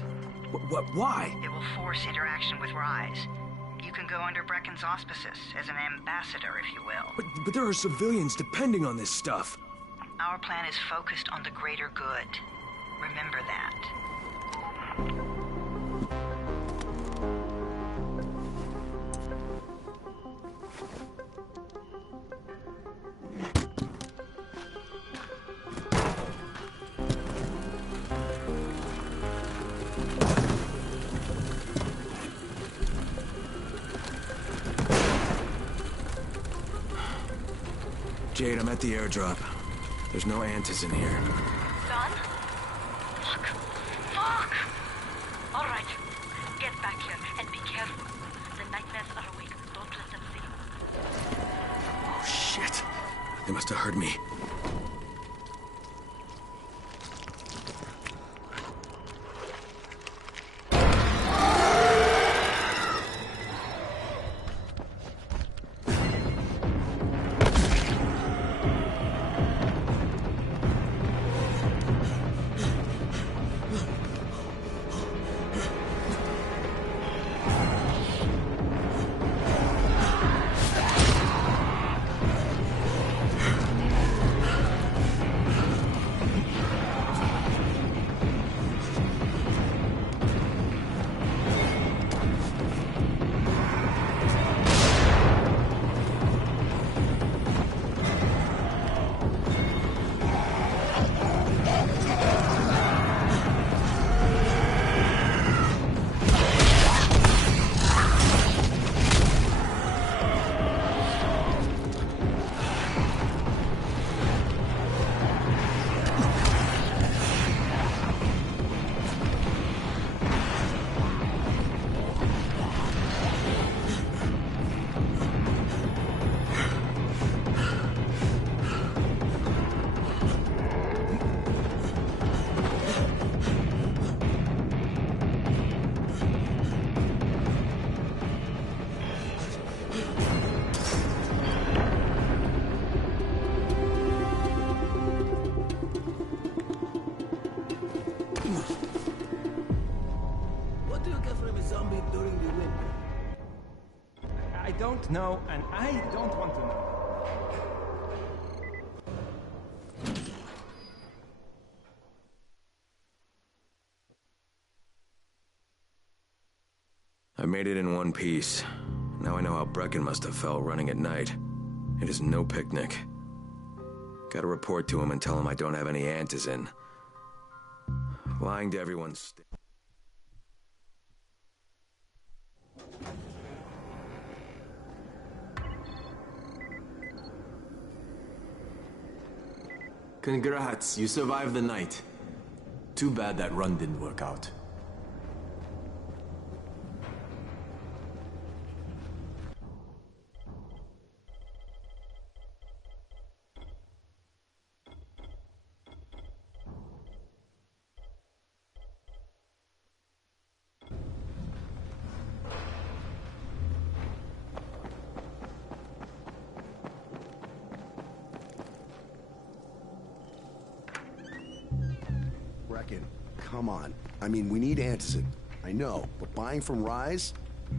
Why? It will force interaction with Rise. You can go under Brecken's auspices as an ambassador, if you will. But there are civilians depending on this stuff. Our plan is focused on the greater good. Remember that. Jade, I'm at the airdrop. There's no Antizin here. Done? Fuck. Fuck! All right. Get back here and be careful. The nightmares are awake. Don't let them see you. Oh, shit. They must have heard me. I don't know, and I don't want to know. I made it in one piece. Now I know how Brecken must have felt running at night. It is no picnic. Gotta report to him and tell him I don't have any Antizin. Lying to everyone's... Congrats, you survived the night. Too bad that run didn't work out. Come on. I mean, we need Antizin. I know, but buying from Rise?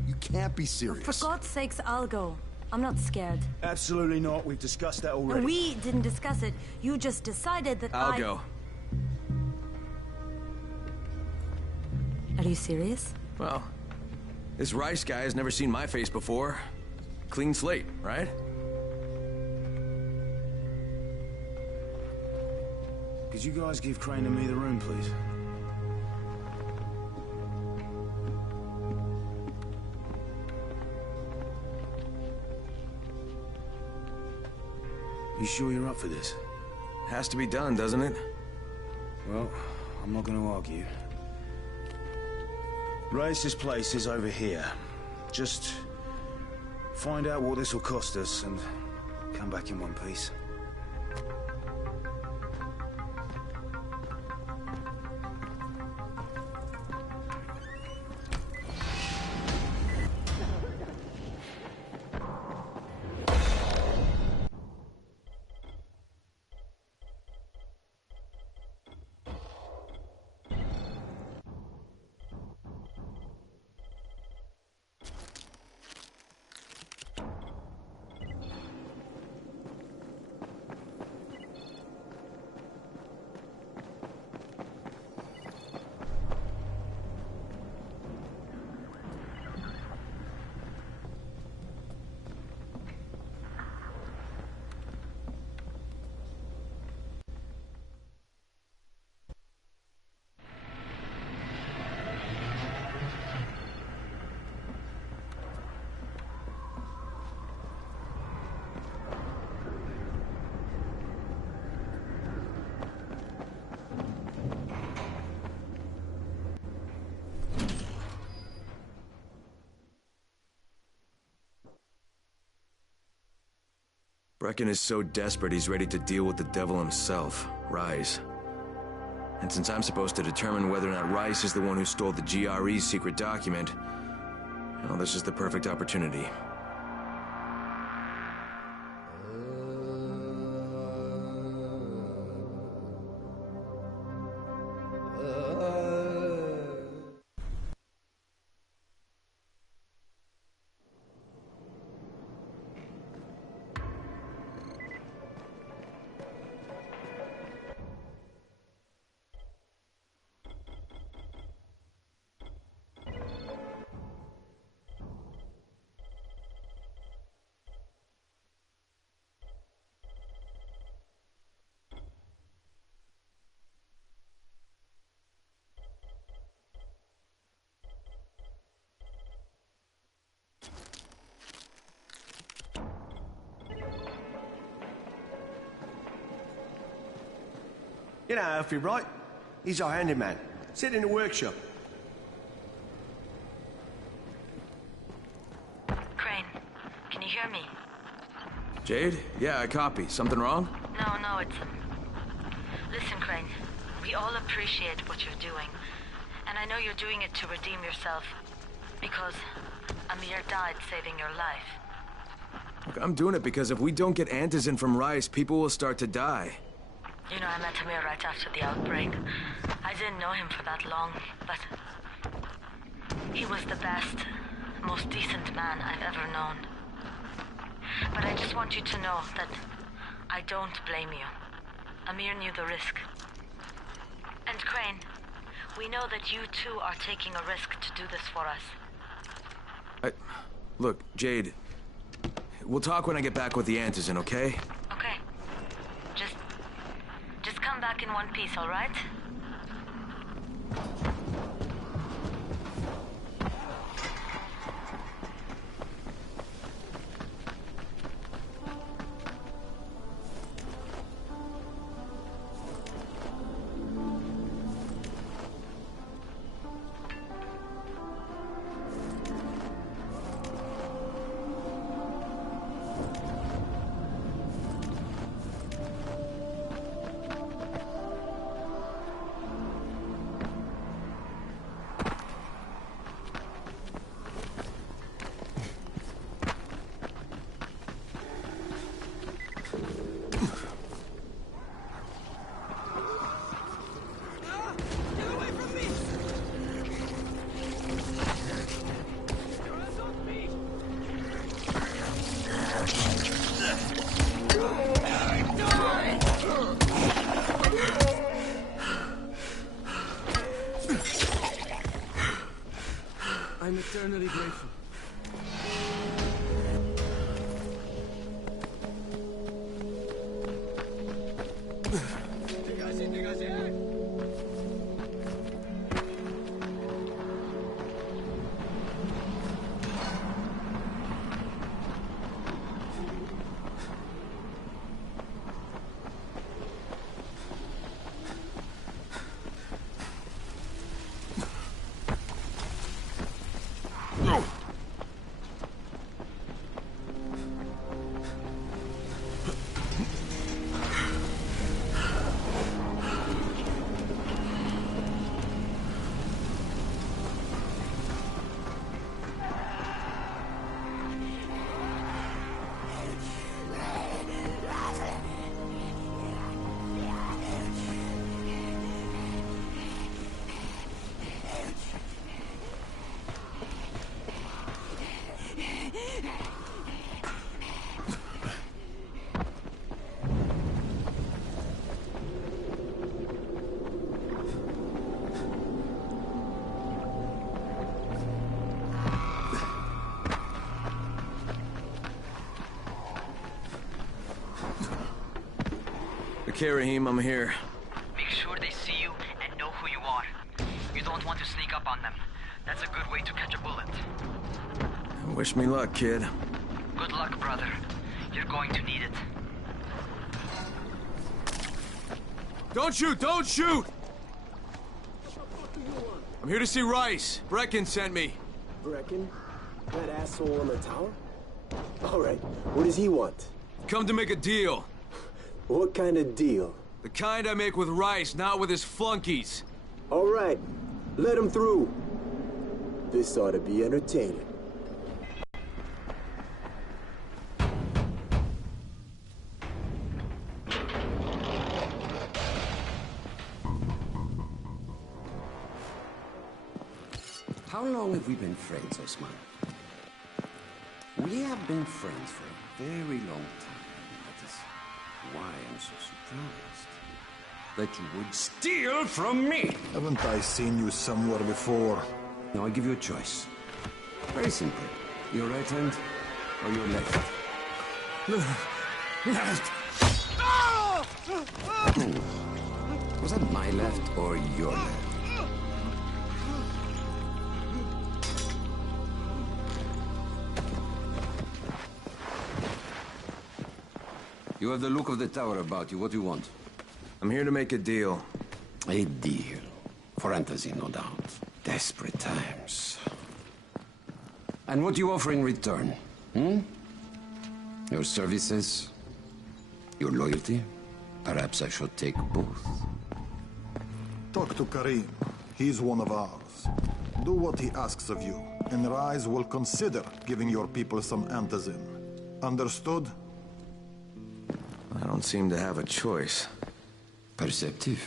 You can't be serious. For God's sakes, I'll go. I'm not scared. Absolutely not. We've discussed that already. No, we didn't discuss it. You just decided that I'll go. Are you serious? Well, this Rice guy has never seen my face before. Clean slate, right? Could you guys give Crane and me the room, please? You sure you're up for this? Has to be done, doesn't it? Well, I'm not going to argue. Race's place is over here. Just find out what this will cost us and come back in one piece. Brecken is so desperate he's ready to deal with the devil himself, Rais. And since I'm supposed to determine whether or not Rais is the one who stole the GRE's secret document, well, this is the perfect opportunity. You know Alfie, right? He's our handyman. Sit in the workshop. Crane, can you hear me? Jade? Yeah, I copy. Something wrong? No, it's... Listen, Crane, we all appreciate what you're doing. And I know you're doing it to redeem yourself. Because Amir died saving your life. Look, I'm doing it because if we don't get Antizin from Rais, people will start to die. You know, I met Amir right after the outbreak. I didn't know him for that long, but... he was the best, most decent man I've ever known. But I just want you to know that I don't blame you. Amir knew the risk. And Crane, we know that you too are taking a risk to do this for us. Look, Jade, we'll talk when I get back with the Antizin, okay? Okay. Just come back in one piece, all right? I'm eternally grateful. Okay, Rahim, I'm here. Make sure they see you and know who you are. You don't want to sneak up on them. That's a good way to catch a bullet. Wish me luck, kid. Good luck, brother. You're going to need it. Don't shoot! Don't shoot! I'm here to see Rais. Brecken sent me. Brecken? That asshole on the tower? All right, what does he want? Come to make a deal. What kind of deal? The kind I make with Rice, not with his flunkies. All right, let him through. This ought to be entertaining. How long have we been friends, Osman? We have been friends for a very long time. That is why I'm so surprised that you would steal from me. Haven't I seen you somewhere before? Now I give you a choice. Very simple. Your right hand or your left? Left. Was that my left or your left? You have the look of the tower about you. What do you want? I'm here to make a deal. A deal. For Antizin, no doubt. Desperate times. And what do you offer in return? Hmm? Your services? Your loyalty? Perhaps I should take both. Talk to Karim. He's one of ours. Do what he asks of you, and Rise will consider giving your people some Antizin. Understood? I don't seem to have a choice. Perceptive.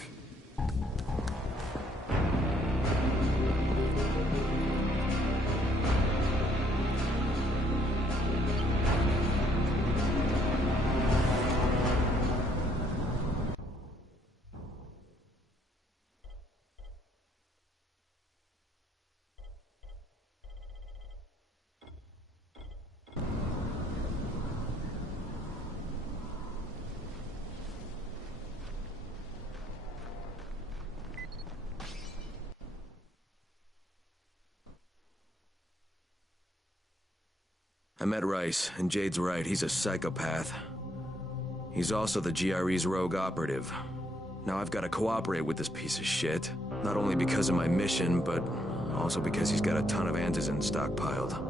I met Rice, and Jade's right, he's a psychopath. He's also the GRE's rogue operative. Now I've got to cooperate with this piece of shit, not only because of my mission, but also because he's got a ton of Antizin stockpiled.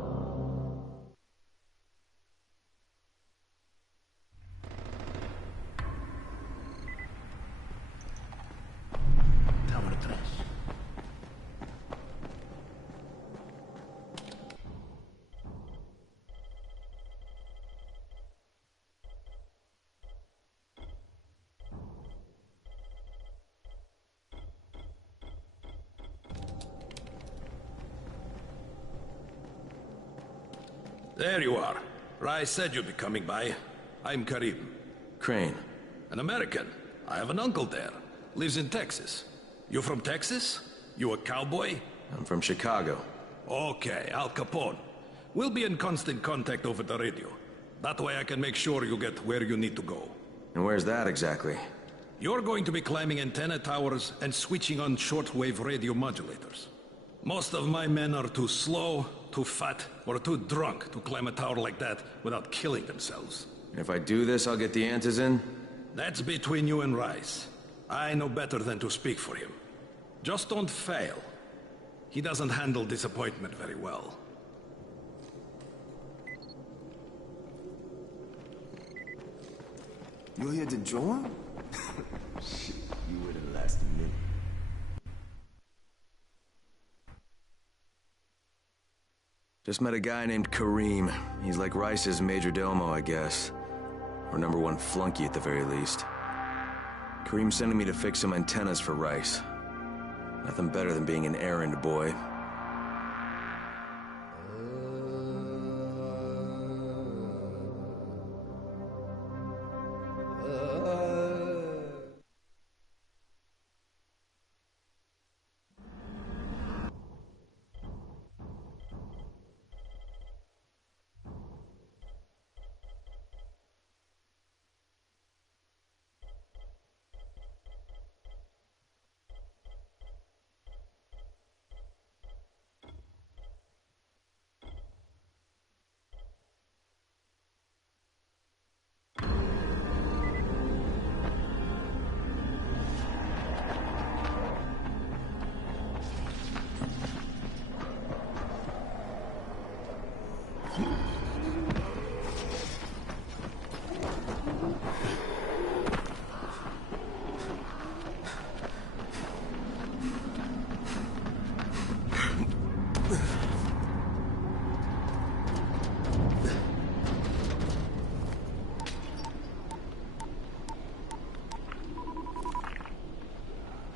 There you are. Rice said you'd be coming by. I'm Karim. Crane. An American. I have an uncle there. Lives in Texas. You from Texas? You a cowboy? I'm from Chicago. Okay, Al Capone. We'll be in constant contact over the radio. That way I can make sure you get where you need to go. And where's that exactly? You're going to be climbing antenna towers and switching on shortwave radio modulators. Most of my men are too slow, too fat, or too drunk to climb a tower like that without killing themselves. If I do this, I'll get the Antizin? That's between you and Rice. I know better than to speak for him. Just don't fail. He doesn't handle disappointment very well. You're here to join? Shit, you would have lasted a minute. Just met a guy named Karim. He's like Rice's major domo, I guess. Or #1 flunky at the very least. Karim's sending me to fix some antennas for Rice. Nothing better than being an errand boy.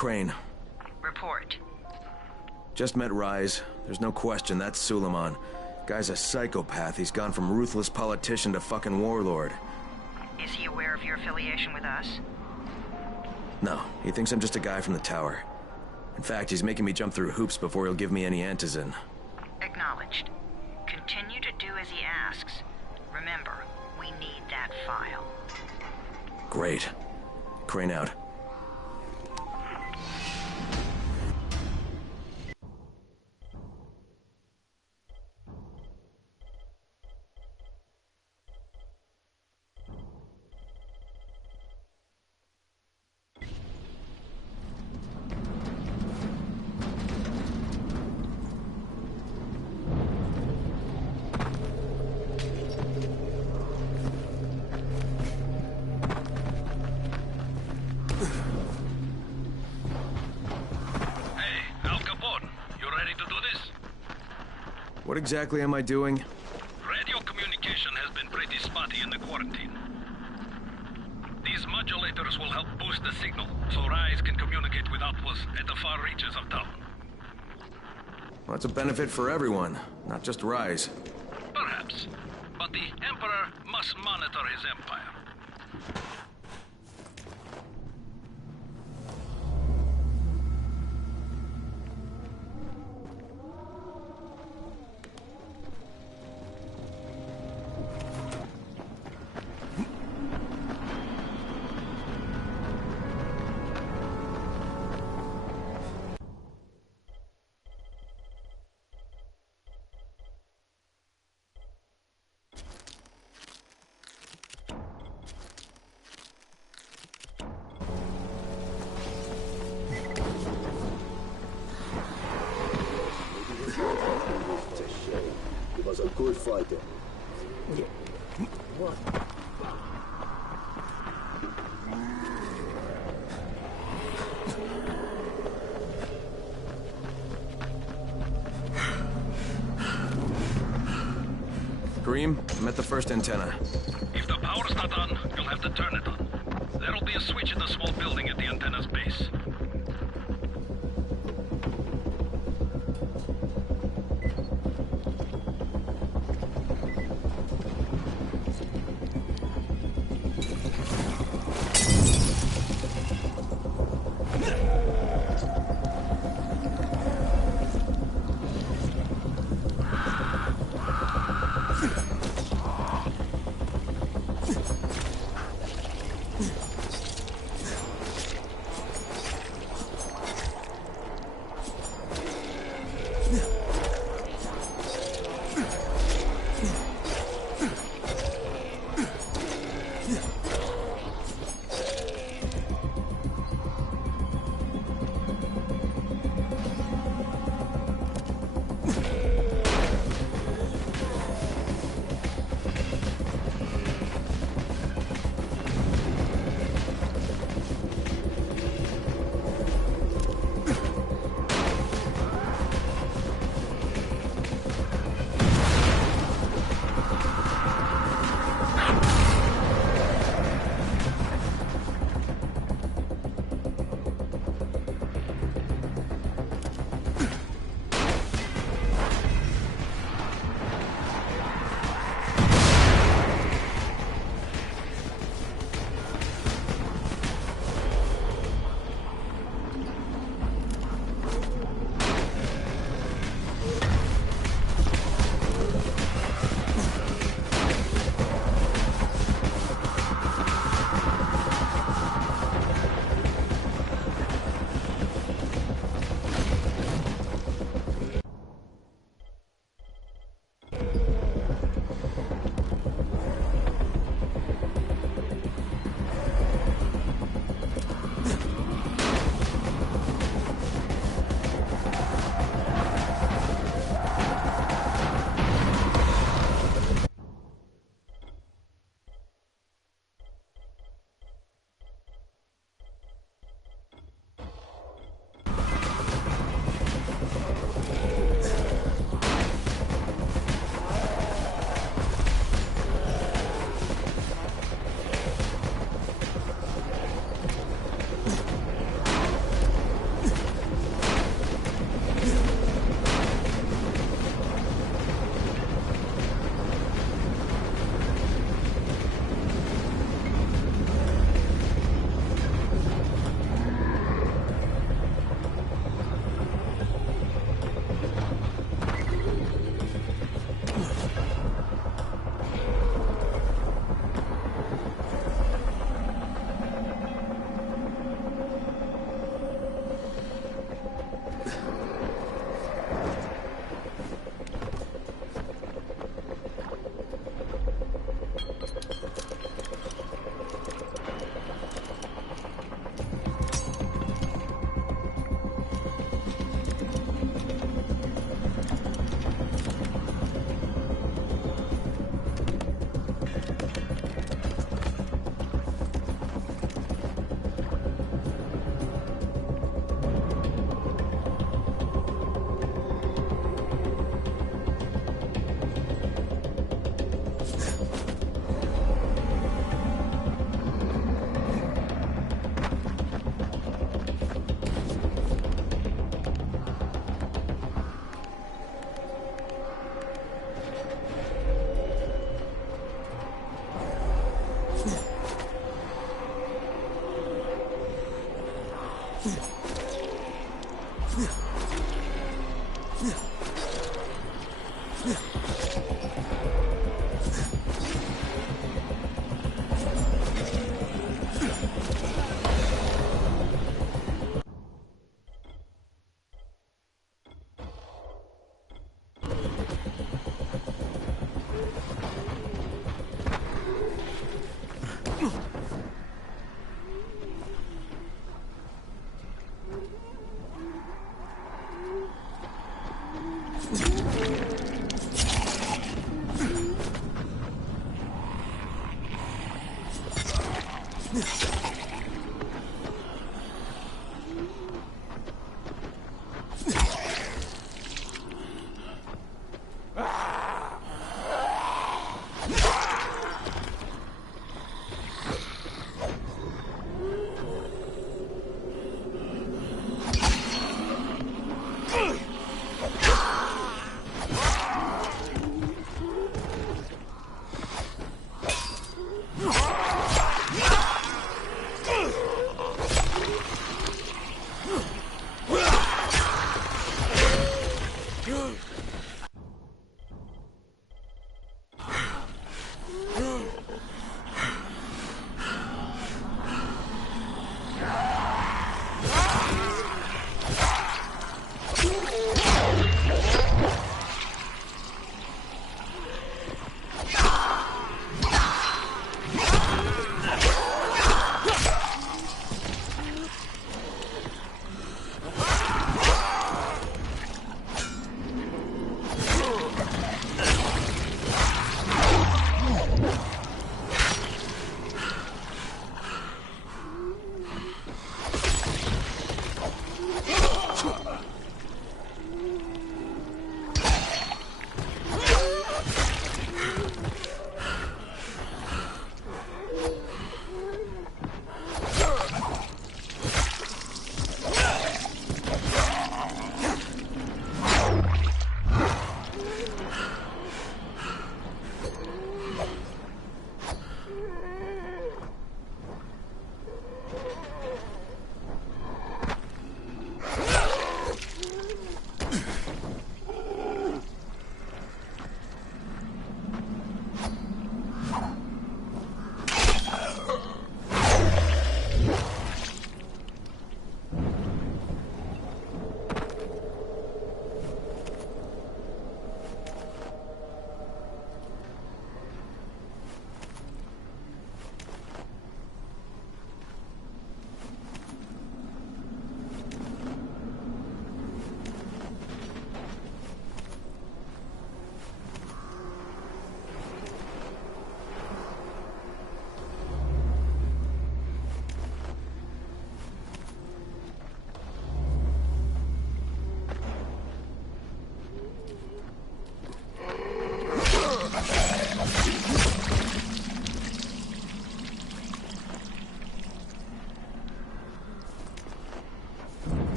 Crane. Report. Just met Rise. There's no question that's Suleiman. Guy's a psychopath. He's gone from ruthless politician to fucking warlord. Is he aware of your affiliation with us? No, he thinks I'm just a guy from the tower. In fact, he's making me jump through hoops before he'll give me any antizin. Acknowledged. Continue to do as he asks. Remember, we need that file. Great. Crane out. What exactly am I doing? Radio communication has been pretty spotty in the quarantine. These modulators will help boost the signal, so Rise can communicate with outposts at the far reaches of town. Well, that's a benefit for everyone, not just Rise. Perhaps. But the Emperor must monitor his empire. He was a good fighter. Kareem, I'm at the first antenna. If the power's not on, you'll have to turn it on. There'll be a switch in the small building at the antenna's base.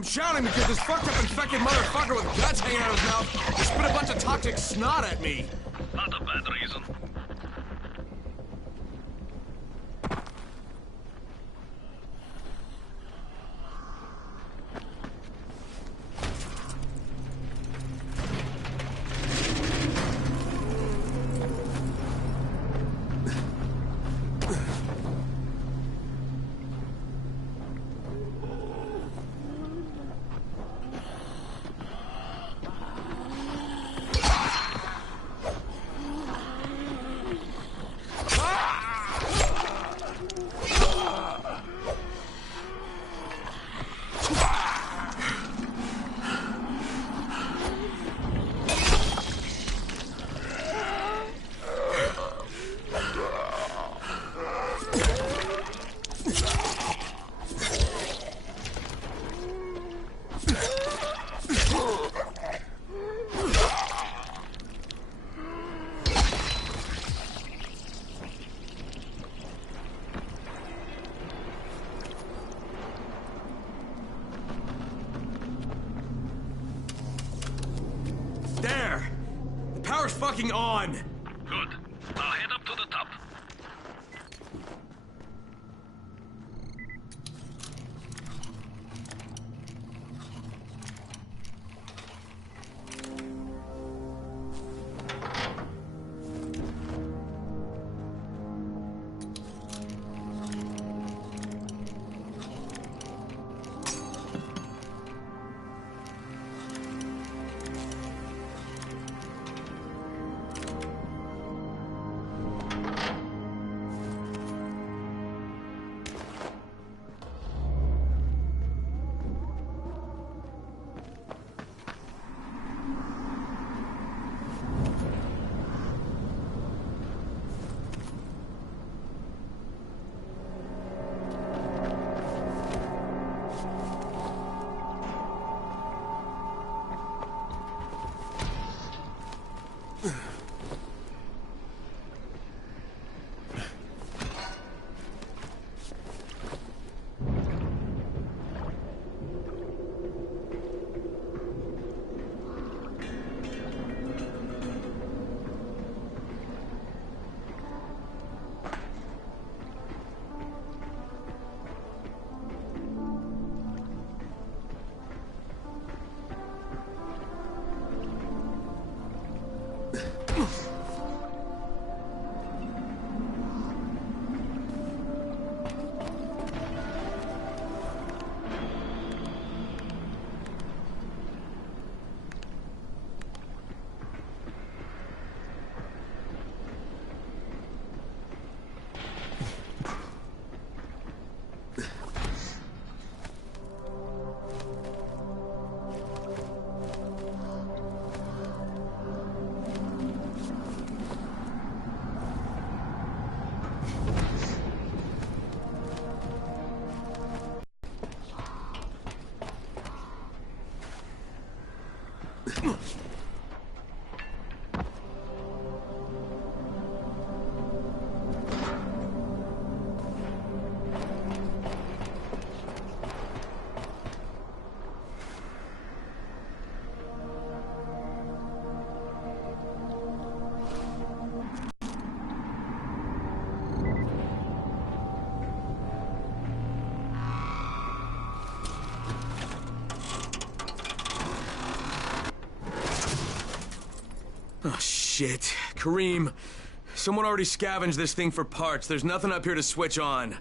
I'm shouting because this fucked up infected motherfucker with guts hanging out of his mouth just spit a bunch of toxic snot at me. Not a bad reason. fucking on! Good. Now head up to the top. Oh, shit. Karim, someone already scavenged this thing for parts. There's nothing up here to switch on.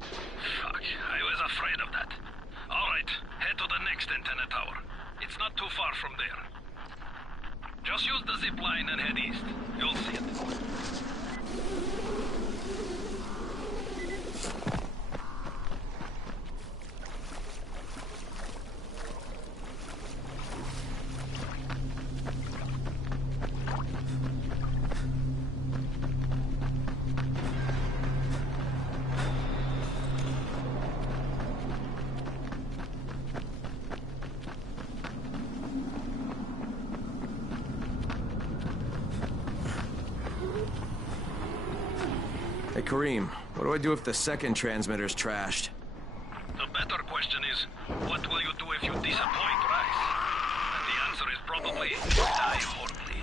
Fuck, I was afraid of that. All right, head to the next antenna tower. It's not too far from there. Just use the zip line and head east. You'll see it. Hey, Karim, what do I do if the second transmitter's trashed? The better question is, what will you do if you disappoint Rice? And the answer is probably die horribly.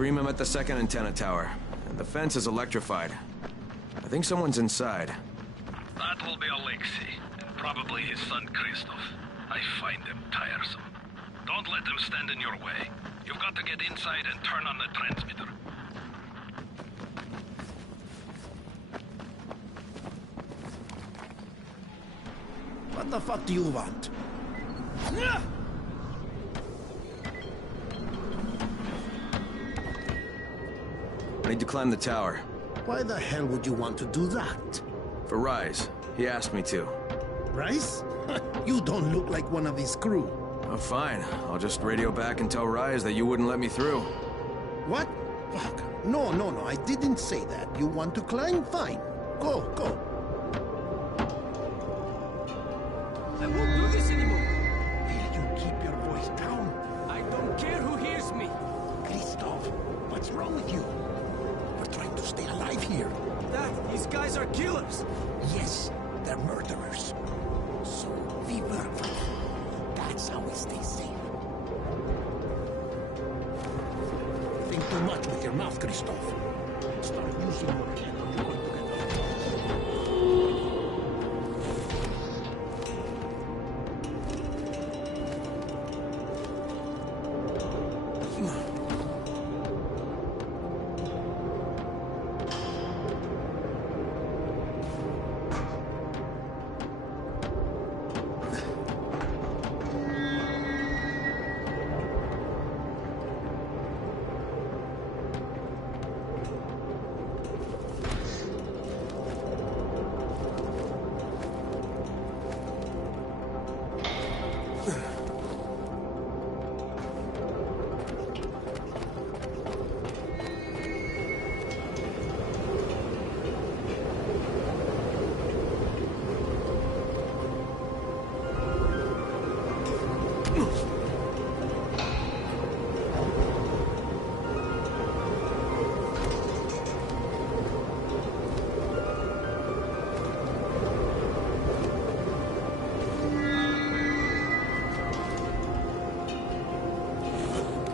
Kareem, I'm at the second antenna tower. And the fence is electrified. I think someone's inside. That will be Alexei, and probably his son Christoph. I find them tiresome. Don't let them stand in your way. You've got to get inside and turn on the transmitter. What the fuck do you want? I need to climb the tower. Why the hell would you want to do that? For Rise. He asked me to. Rise? You don't look like one of his crew. Oh, fine. I'll just radio back and tell Rise that you wouldn't let me through. What? Fuck. No, I didn't say that. You want to climb? Fine. Go. I won't do this anymore. Will you keep your voice down? I don't care who hears me. Christoph, what's wrong with you? We're trying to stay alive here. Dad, these guys are killers. Yes, they're murderers. So we work for them. That's how we stay safe. Think too much with your mouth, Christoph. Start using your head or you're going to get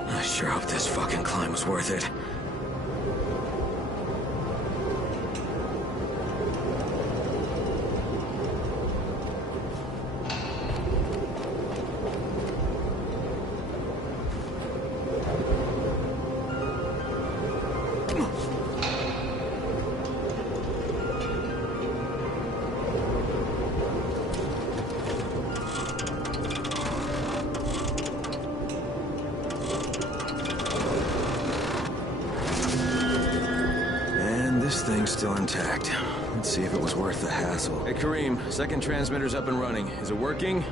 I sure hope this fucking climb was worth it. This thing's still intact. Let's see if it was worth the hassle. Hey, Kareem, second transmitter's up and running. Is it working?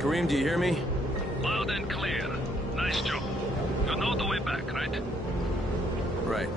Kareem, do you hear me? Loud and clear. Nice job. You know the way back, right? Right.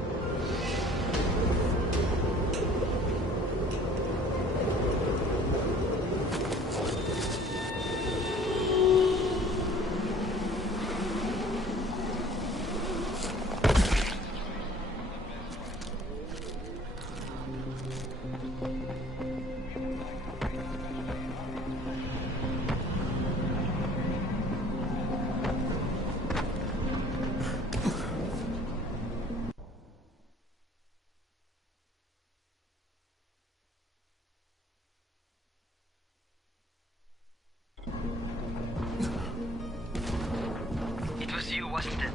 It was you, wasn't it?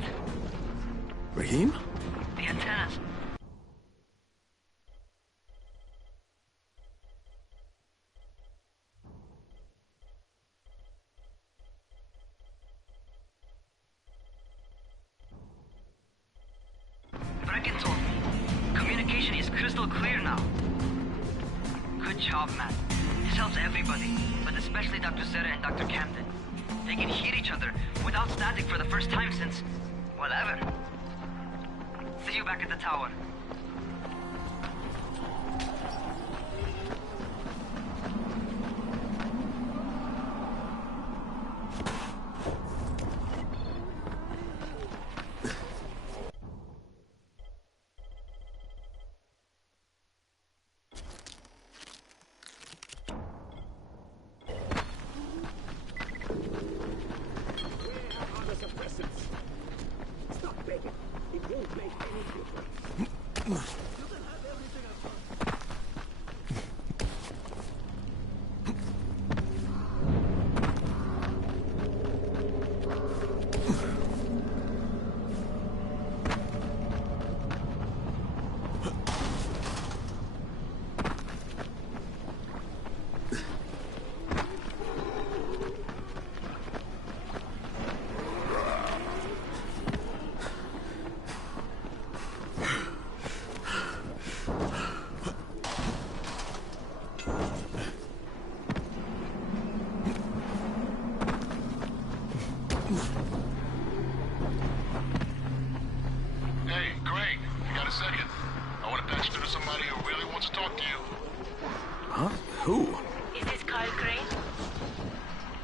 Rahim? The antennas. Brecken told me. Communication is crystal clear now. Could Good job, man. This helps everybody, but especially Dr. Zere and Dr. Camden. They can hear each other without static for the first time since, well, ever. See you back at the tower.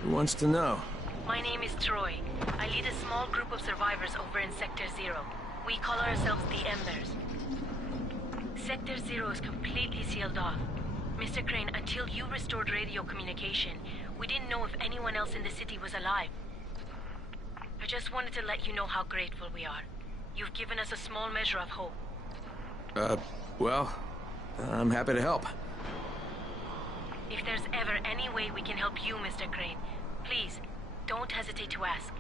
Wants to know. My name is Troy. I lead a small group of survivors over in Sector Zero. We call ourselves the Embers. Sector Zero is completely sealed off. Mr. Crane, until you restored radio communication, we didn't know if anyone else in the city was alive. I just wanted to let you know how grateful we are. You've given us a small measure of hope. Well, I'm happy to help. If there's ever any way we can help you, Mr. Crane, please, don't hesitate to ask.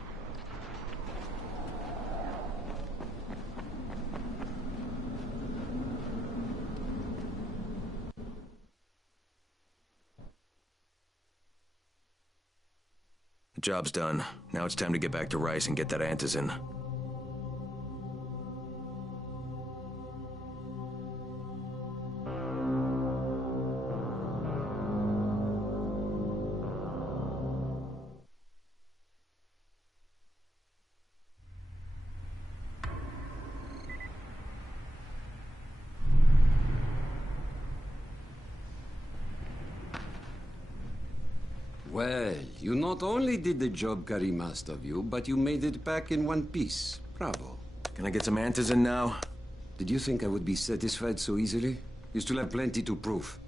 The job's done. Now it's time to get back to Rice and get that antizin. Well, you not only did the job Karim asked of you, but you made it back in one piece. Bravo. Can I get some antizin now? Did you think I would be satisfied so easily? You still have plenty to prove.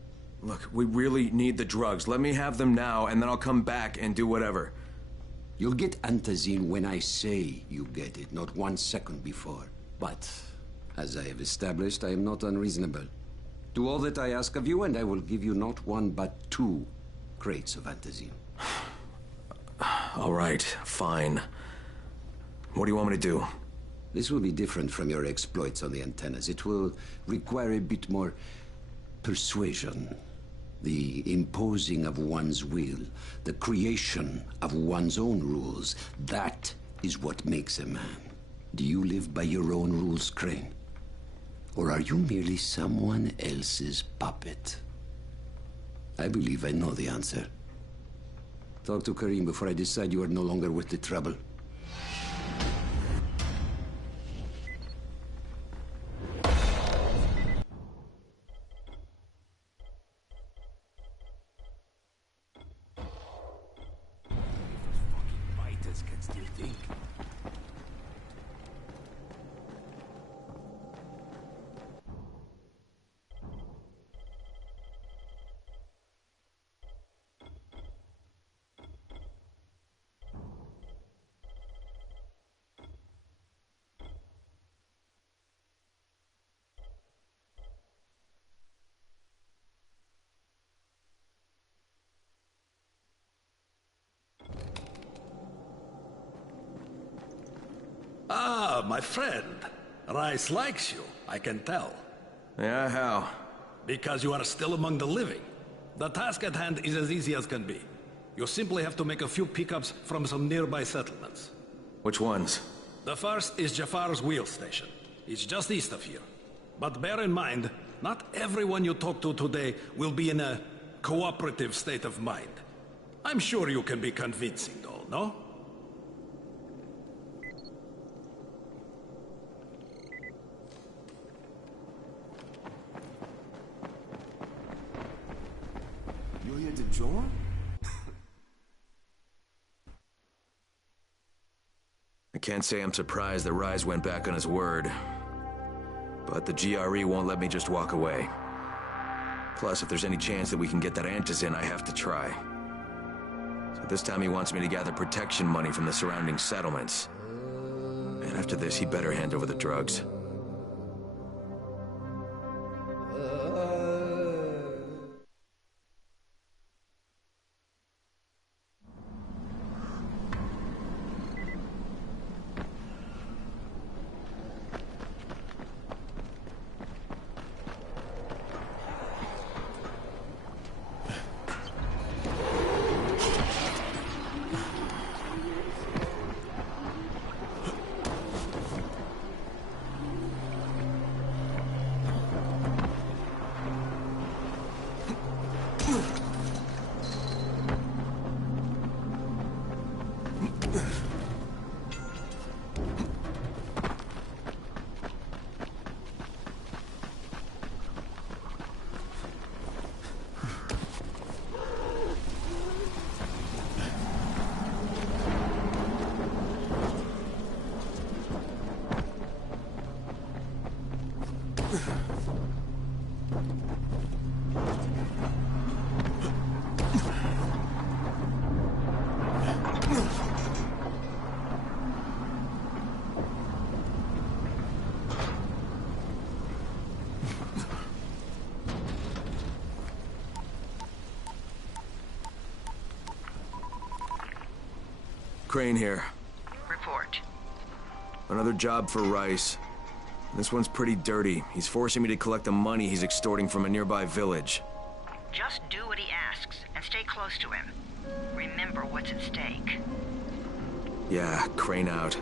Look, we really need the drugs. Let me have them now, and then I'll come back and do whatever. You'll get antizin when I say you get it, not 1 second before. But, as I have established, I am not unreasonable. Do all that I ask of you, and I will give you not 1 but 2 crates of antizin. All right, fine. What do you want me to do? This will be different from your exploits on the antennas. It will require a bit more persuasion. The imposing of one's will, the creation of one's own rules. That is what makes a man. Do you live by your own rules, Crane? Or are you merely someone else's puppet? I believe I know the answer. Talk to Karim before I decide you are no longer worth the trouble. Fighters can still think. Ah, my friend. Rice likes you, I can tell. Yeah, how? Because you are still among the living. The task at hand is as easy as can be. You simply have to make a few pickups from some nearby settlements. Which ones? The first is Jafar's wheel station. It's just east of here. But bear in mind, not everyone you talk to today will be in a cooperative state of mind. I'm sure you can be convincing, though, no? You're here to join? I can't say I'm surprised that Rais went back on his word. But the GRE won't let me just walk away. Plus, if there's any chance that we can get that Antizin, I have to try. So this time he wants me to gather protection money from the surrounding settlements. And after this, he better hand over the drugs. Crane here. Report. Another job for Rais. This one's pretty dirty. He's forcing me to collect the money he's extorting from a nearby village. Just do what he asks, and stay close to him. Remember what's at stake. Yeah, Crane out.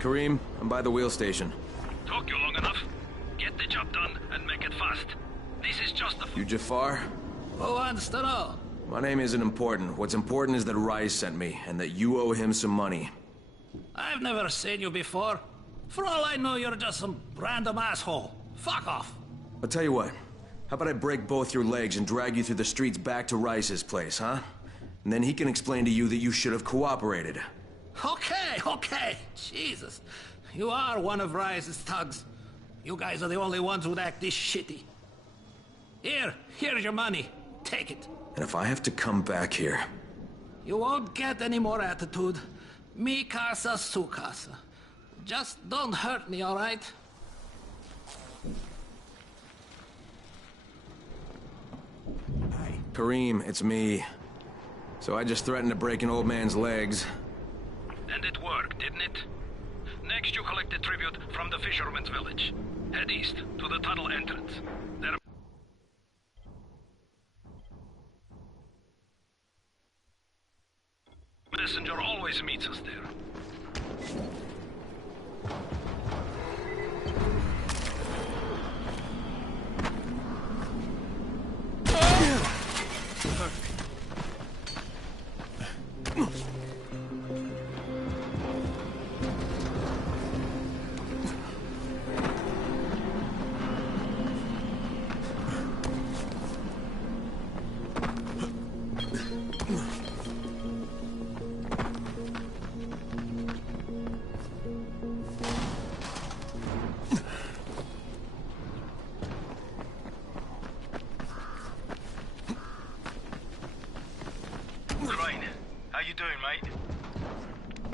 Karim, I'm by the wheel station. Took you long enough. Get the job done and make it fast. This is just a... You Jafar? Who wants to know? My name isn't important. What's important is that Rais sent me, and that you owe him some money. I've never seen you before. For all I know, you're just some random asshole. Fuck off. I'll tell you what. How about I break both your legs and drag you through the streets back to Rais's place, huh? And then he can explain to you that you should have cooperated. Okay. Jesus. You are one of Rais's thugs. You guys are the only ones who'd act this shitty. Here's your money. Take it. And if I have to come back here... You won't get any more attitude. Mi casa, su casa. Just don't hurt me, all right? Karim, it's me. So I just threatened to break an old man's legs. And it worked, didn't it? Next, you collect the tribute from the fisherman's village. Head east to the tunnel entrance. There... Messenger always meets us there.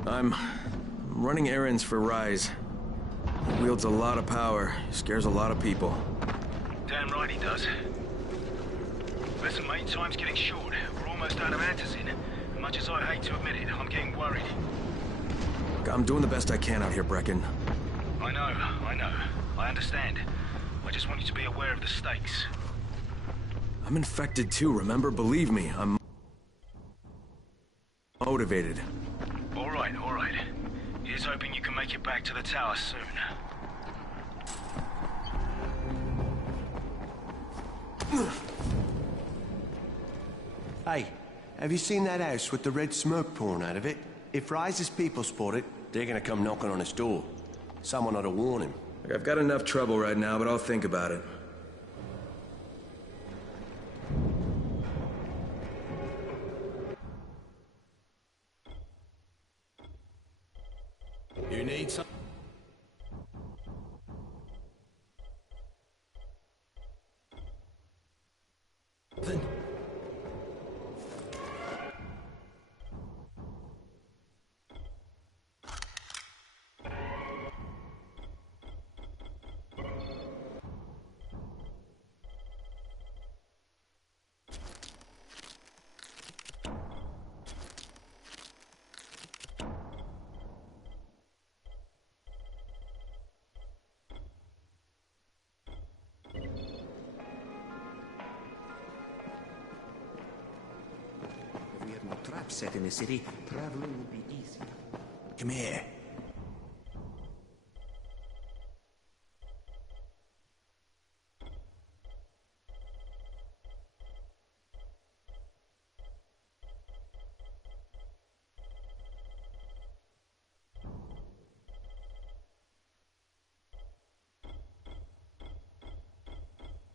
I'm running errands for Rise. He wields a lot of power, scares a lot of people. Damn right he does. Listen, mate, time's getting short. We're almost out of antizin. Much as I hate to admit it, I'm getting worried. I'm doing the best I can out here, Brecken. I know. I understand. I just want you to be aware of the stakes. I'm infected too, remember? Believe me, I'm motivated. All right. Here's hoping you can make it back to the tower soon. Hey, have you seen that house with the red smoke pouring out of it? If Rise's people spot it, they're gonna come knocking on his door. Someone ought to warn him. I've got enough trouble right now, but I'll think about it. You need some... Traps set in the city, traveling would be easy. Come here.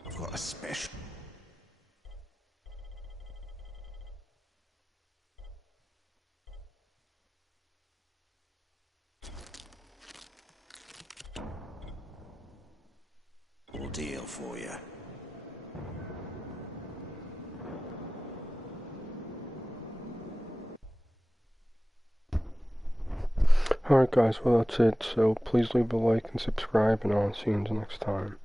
I've got a special... deal for you. Alright guys, well that's it, so please leave a like and subscribe, and I'll see you next time.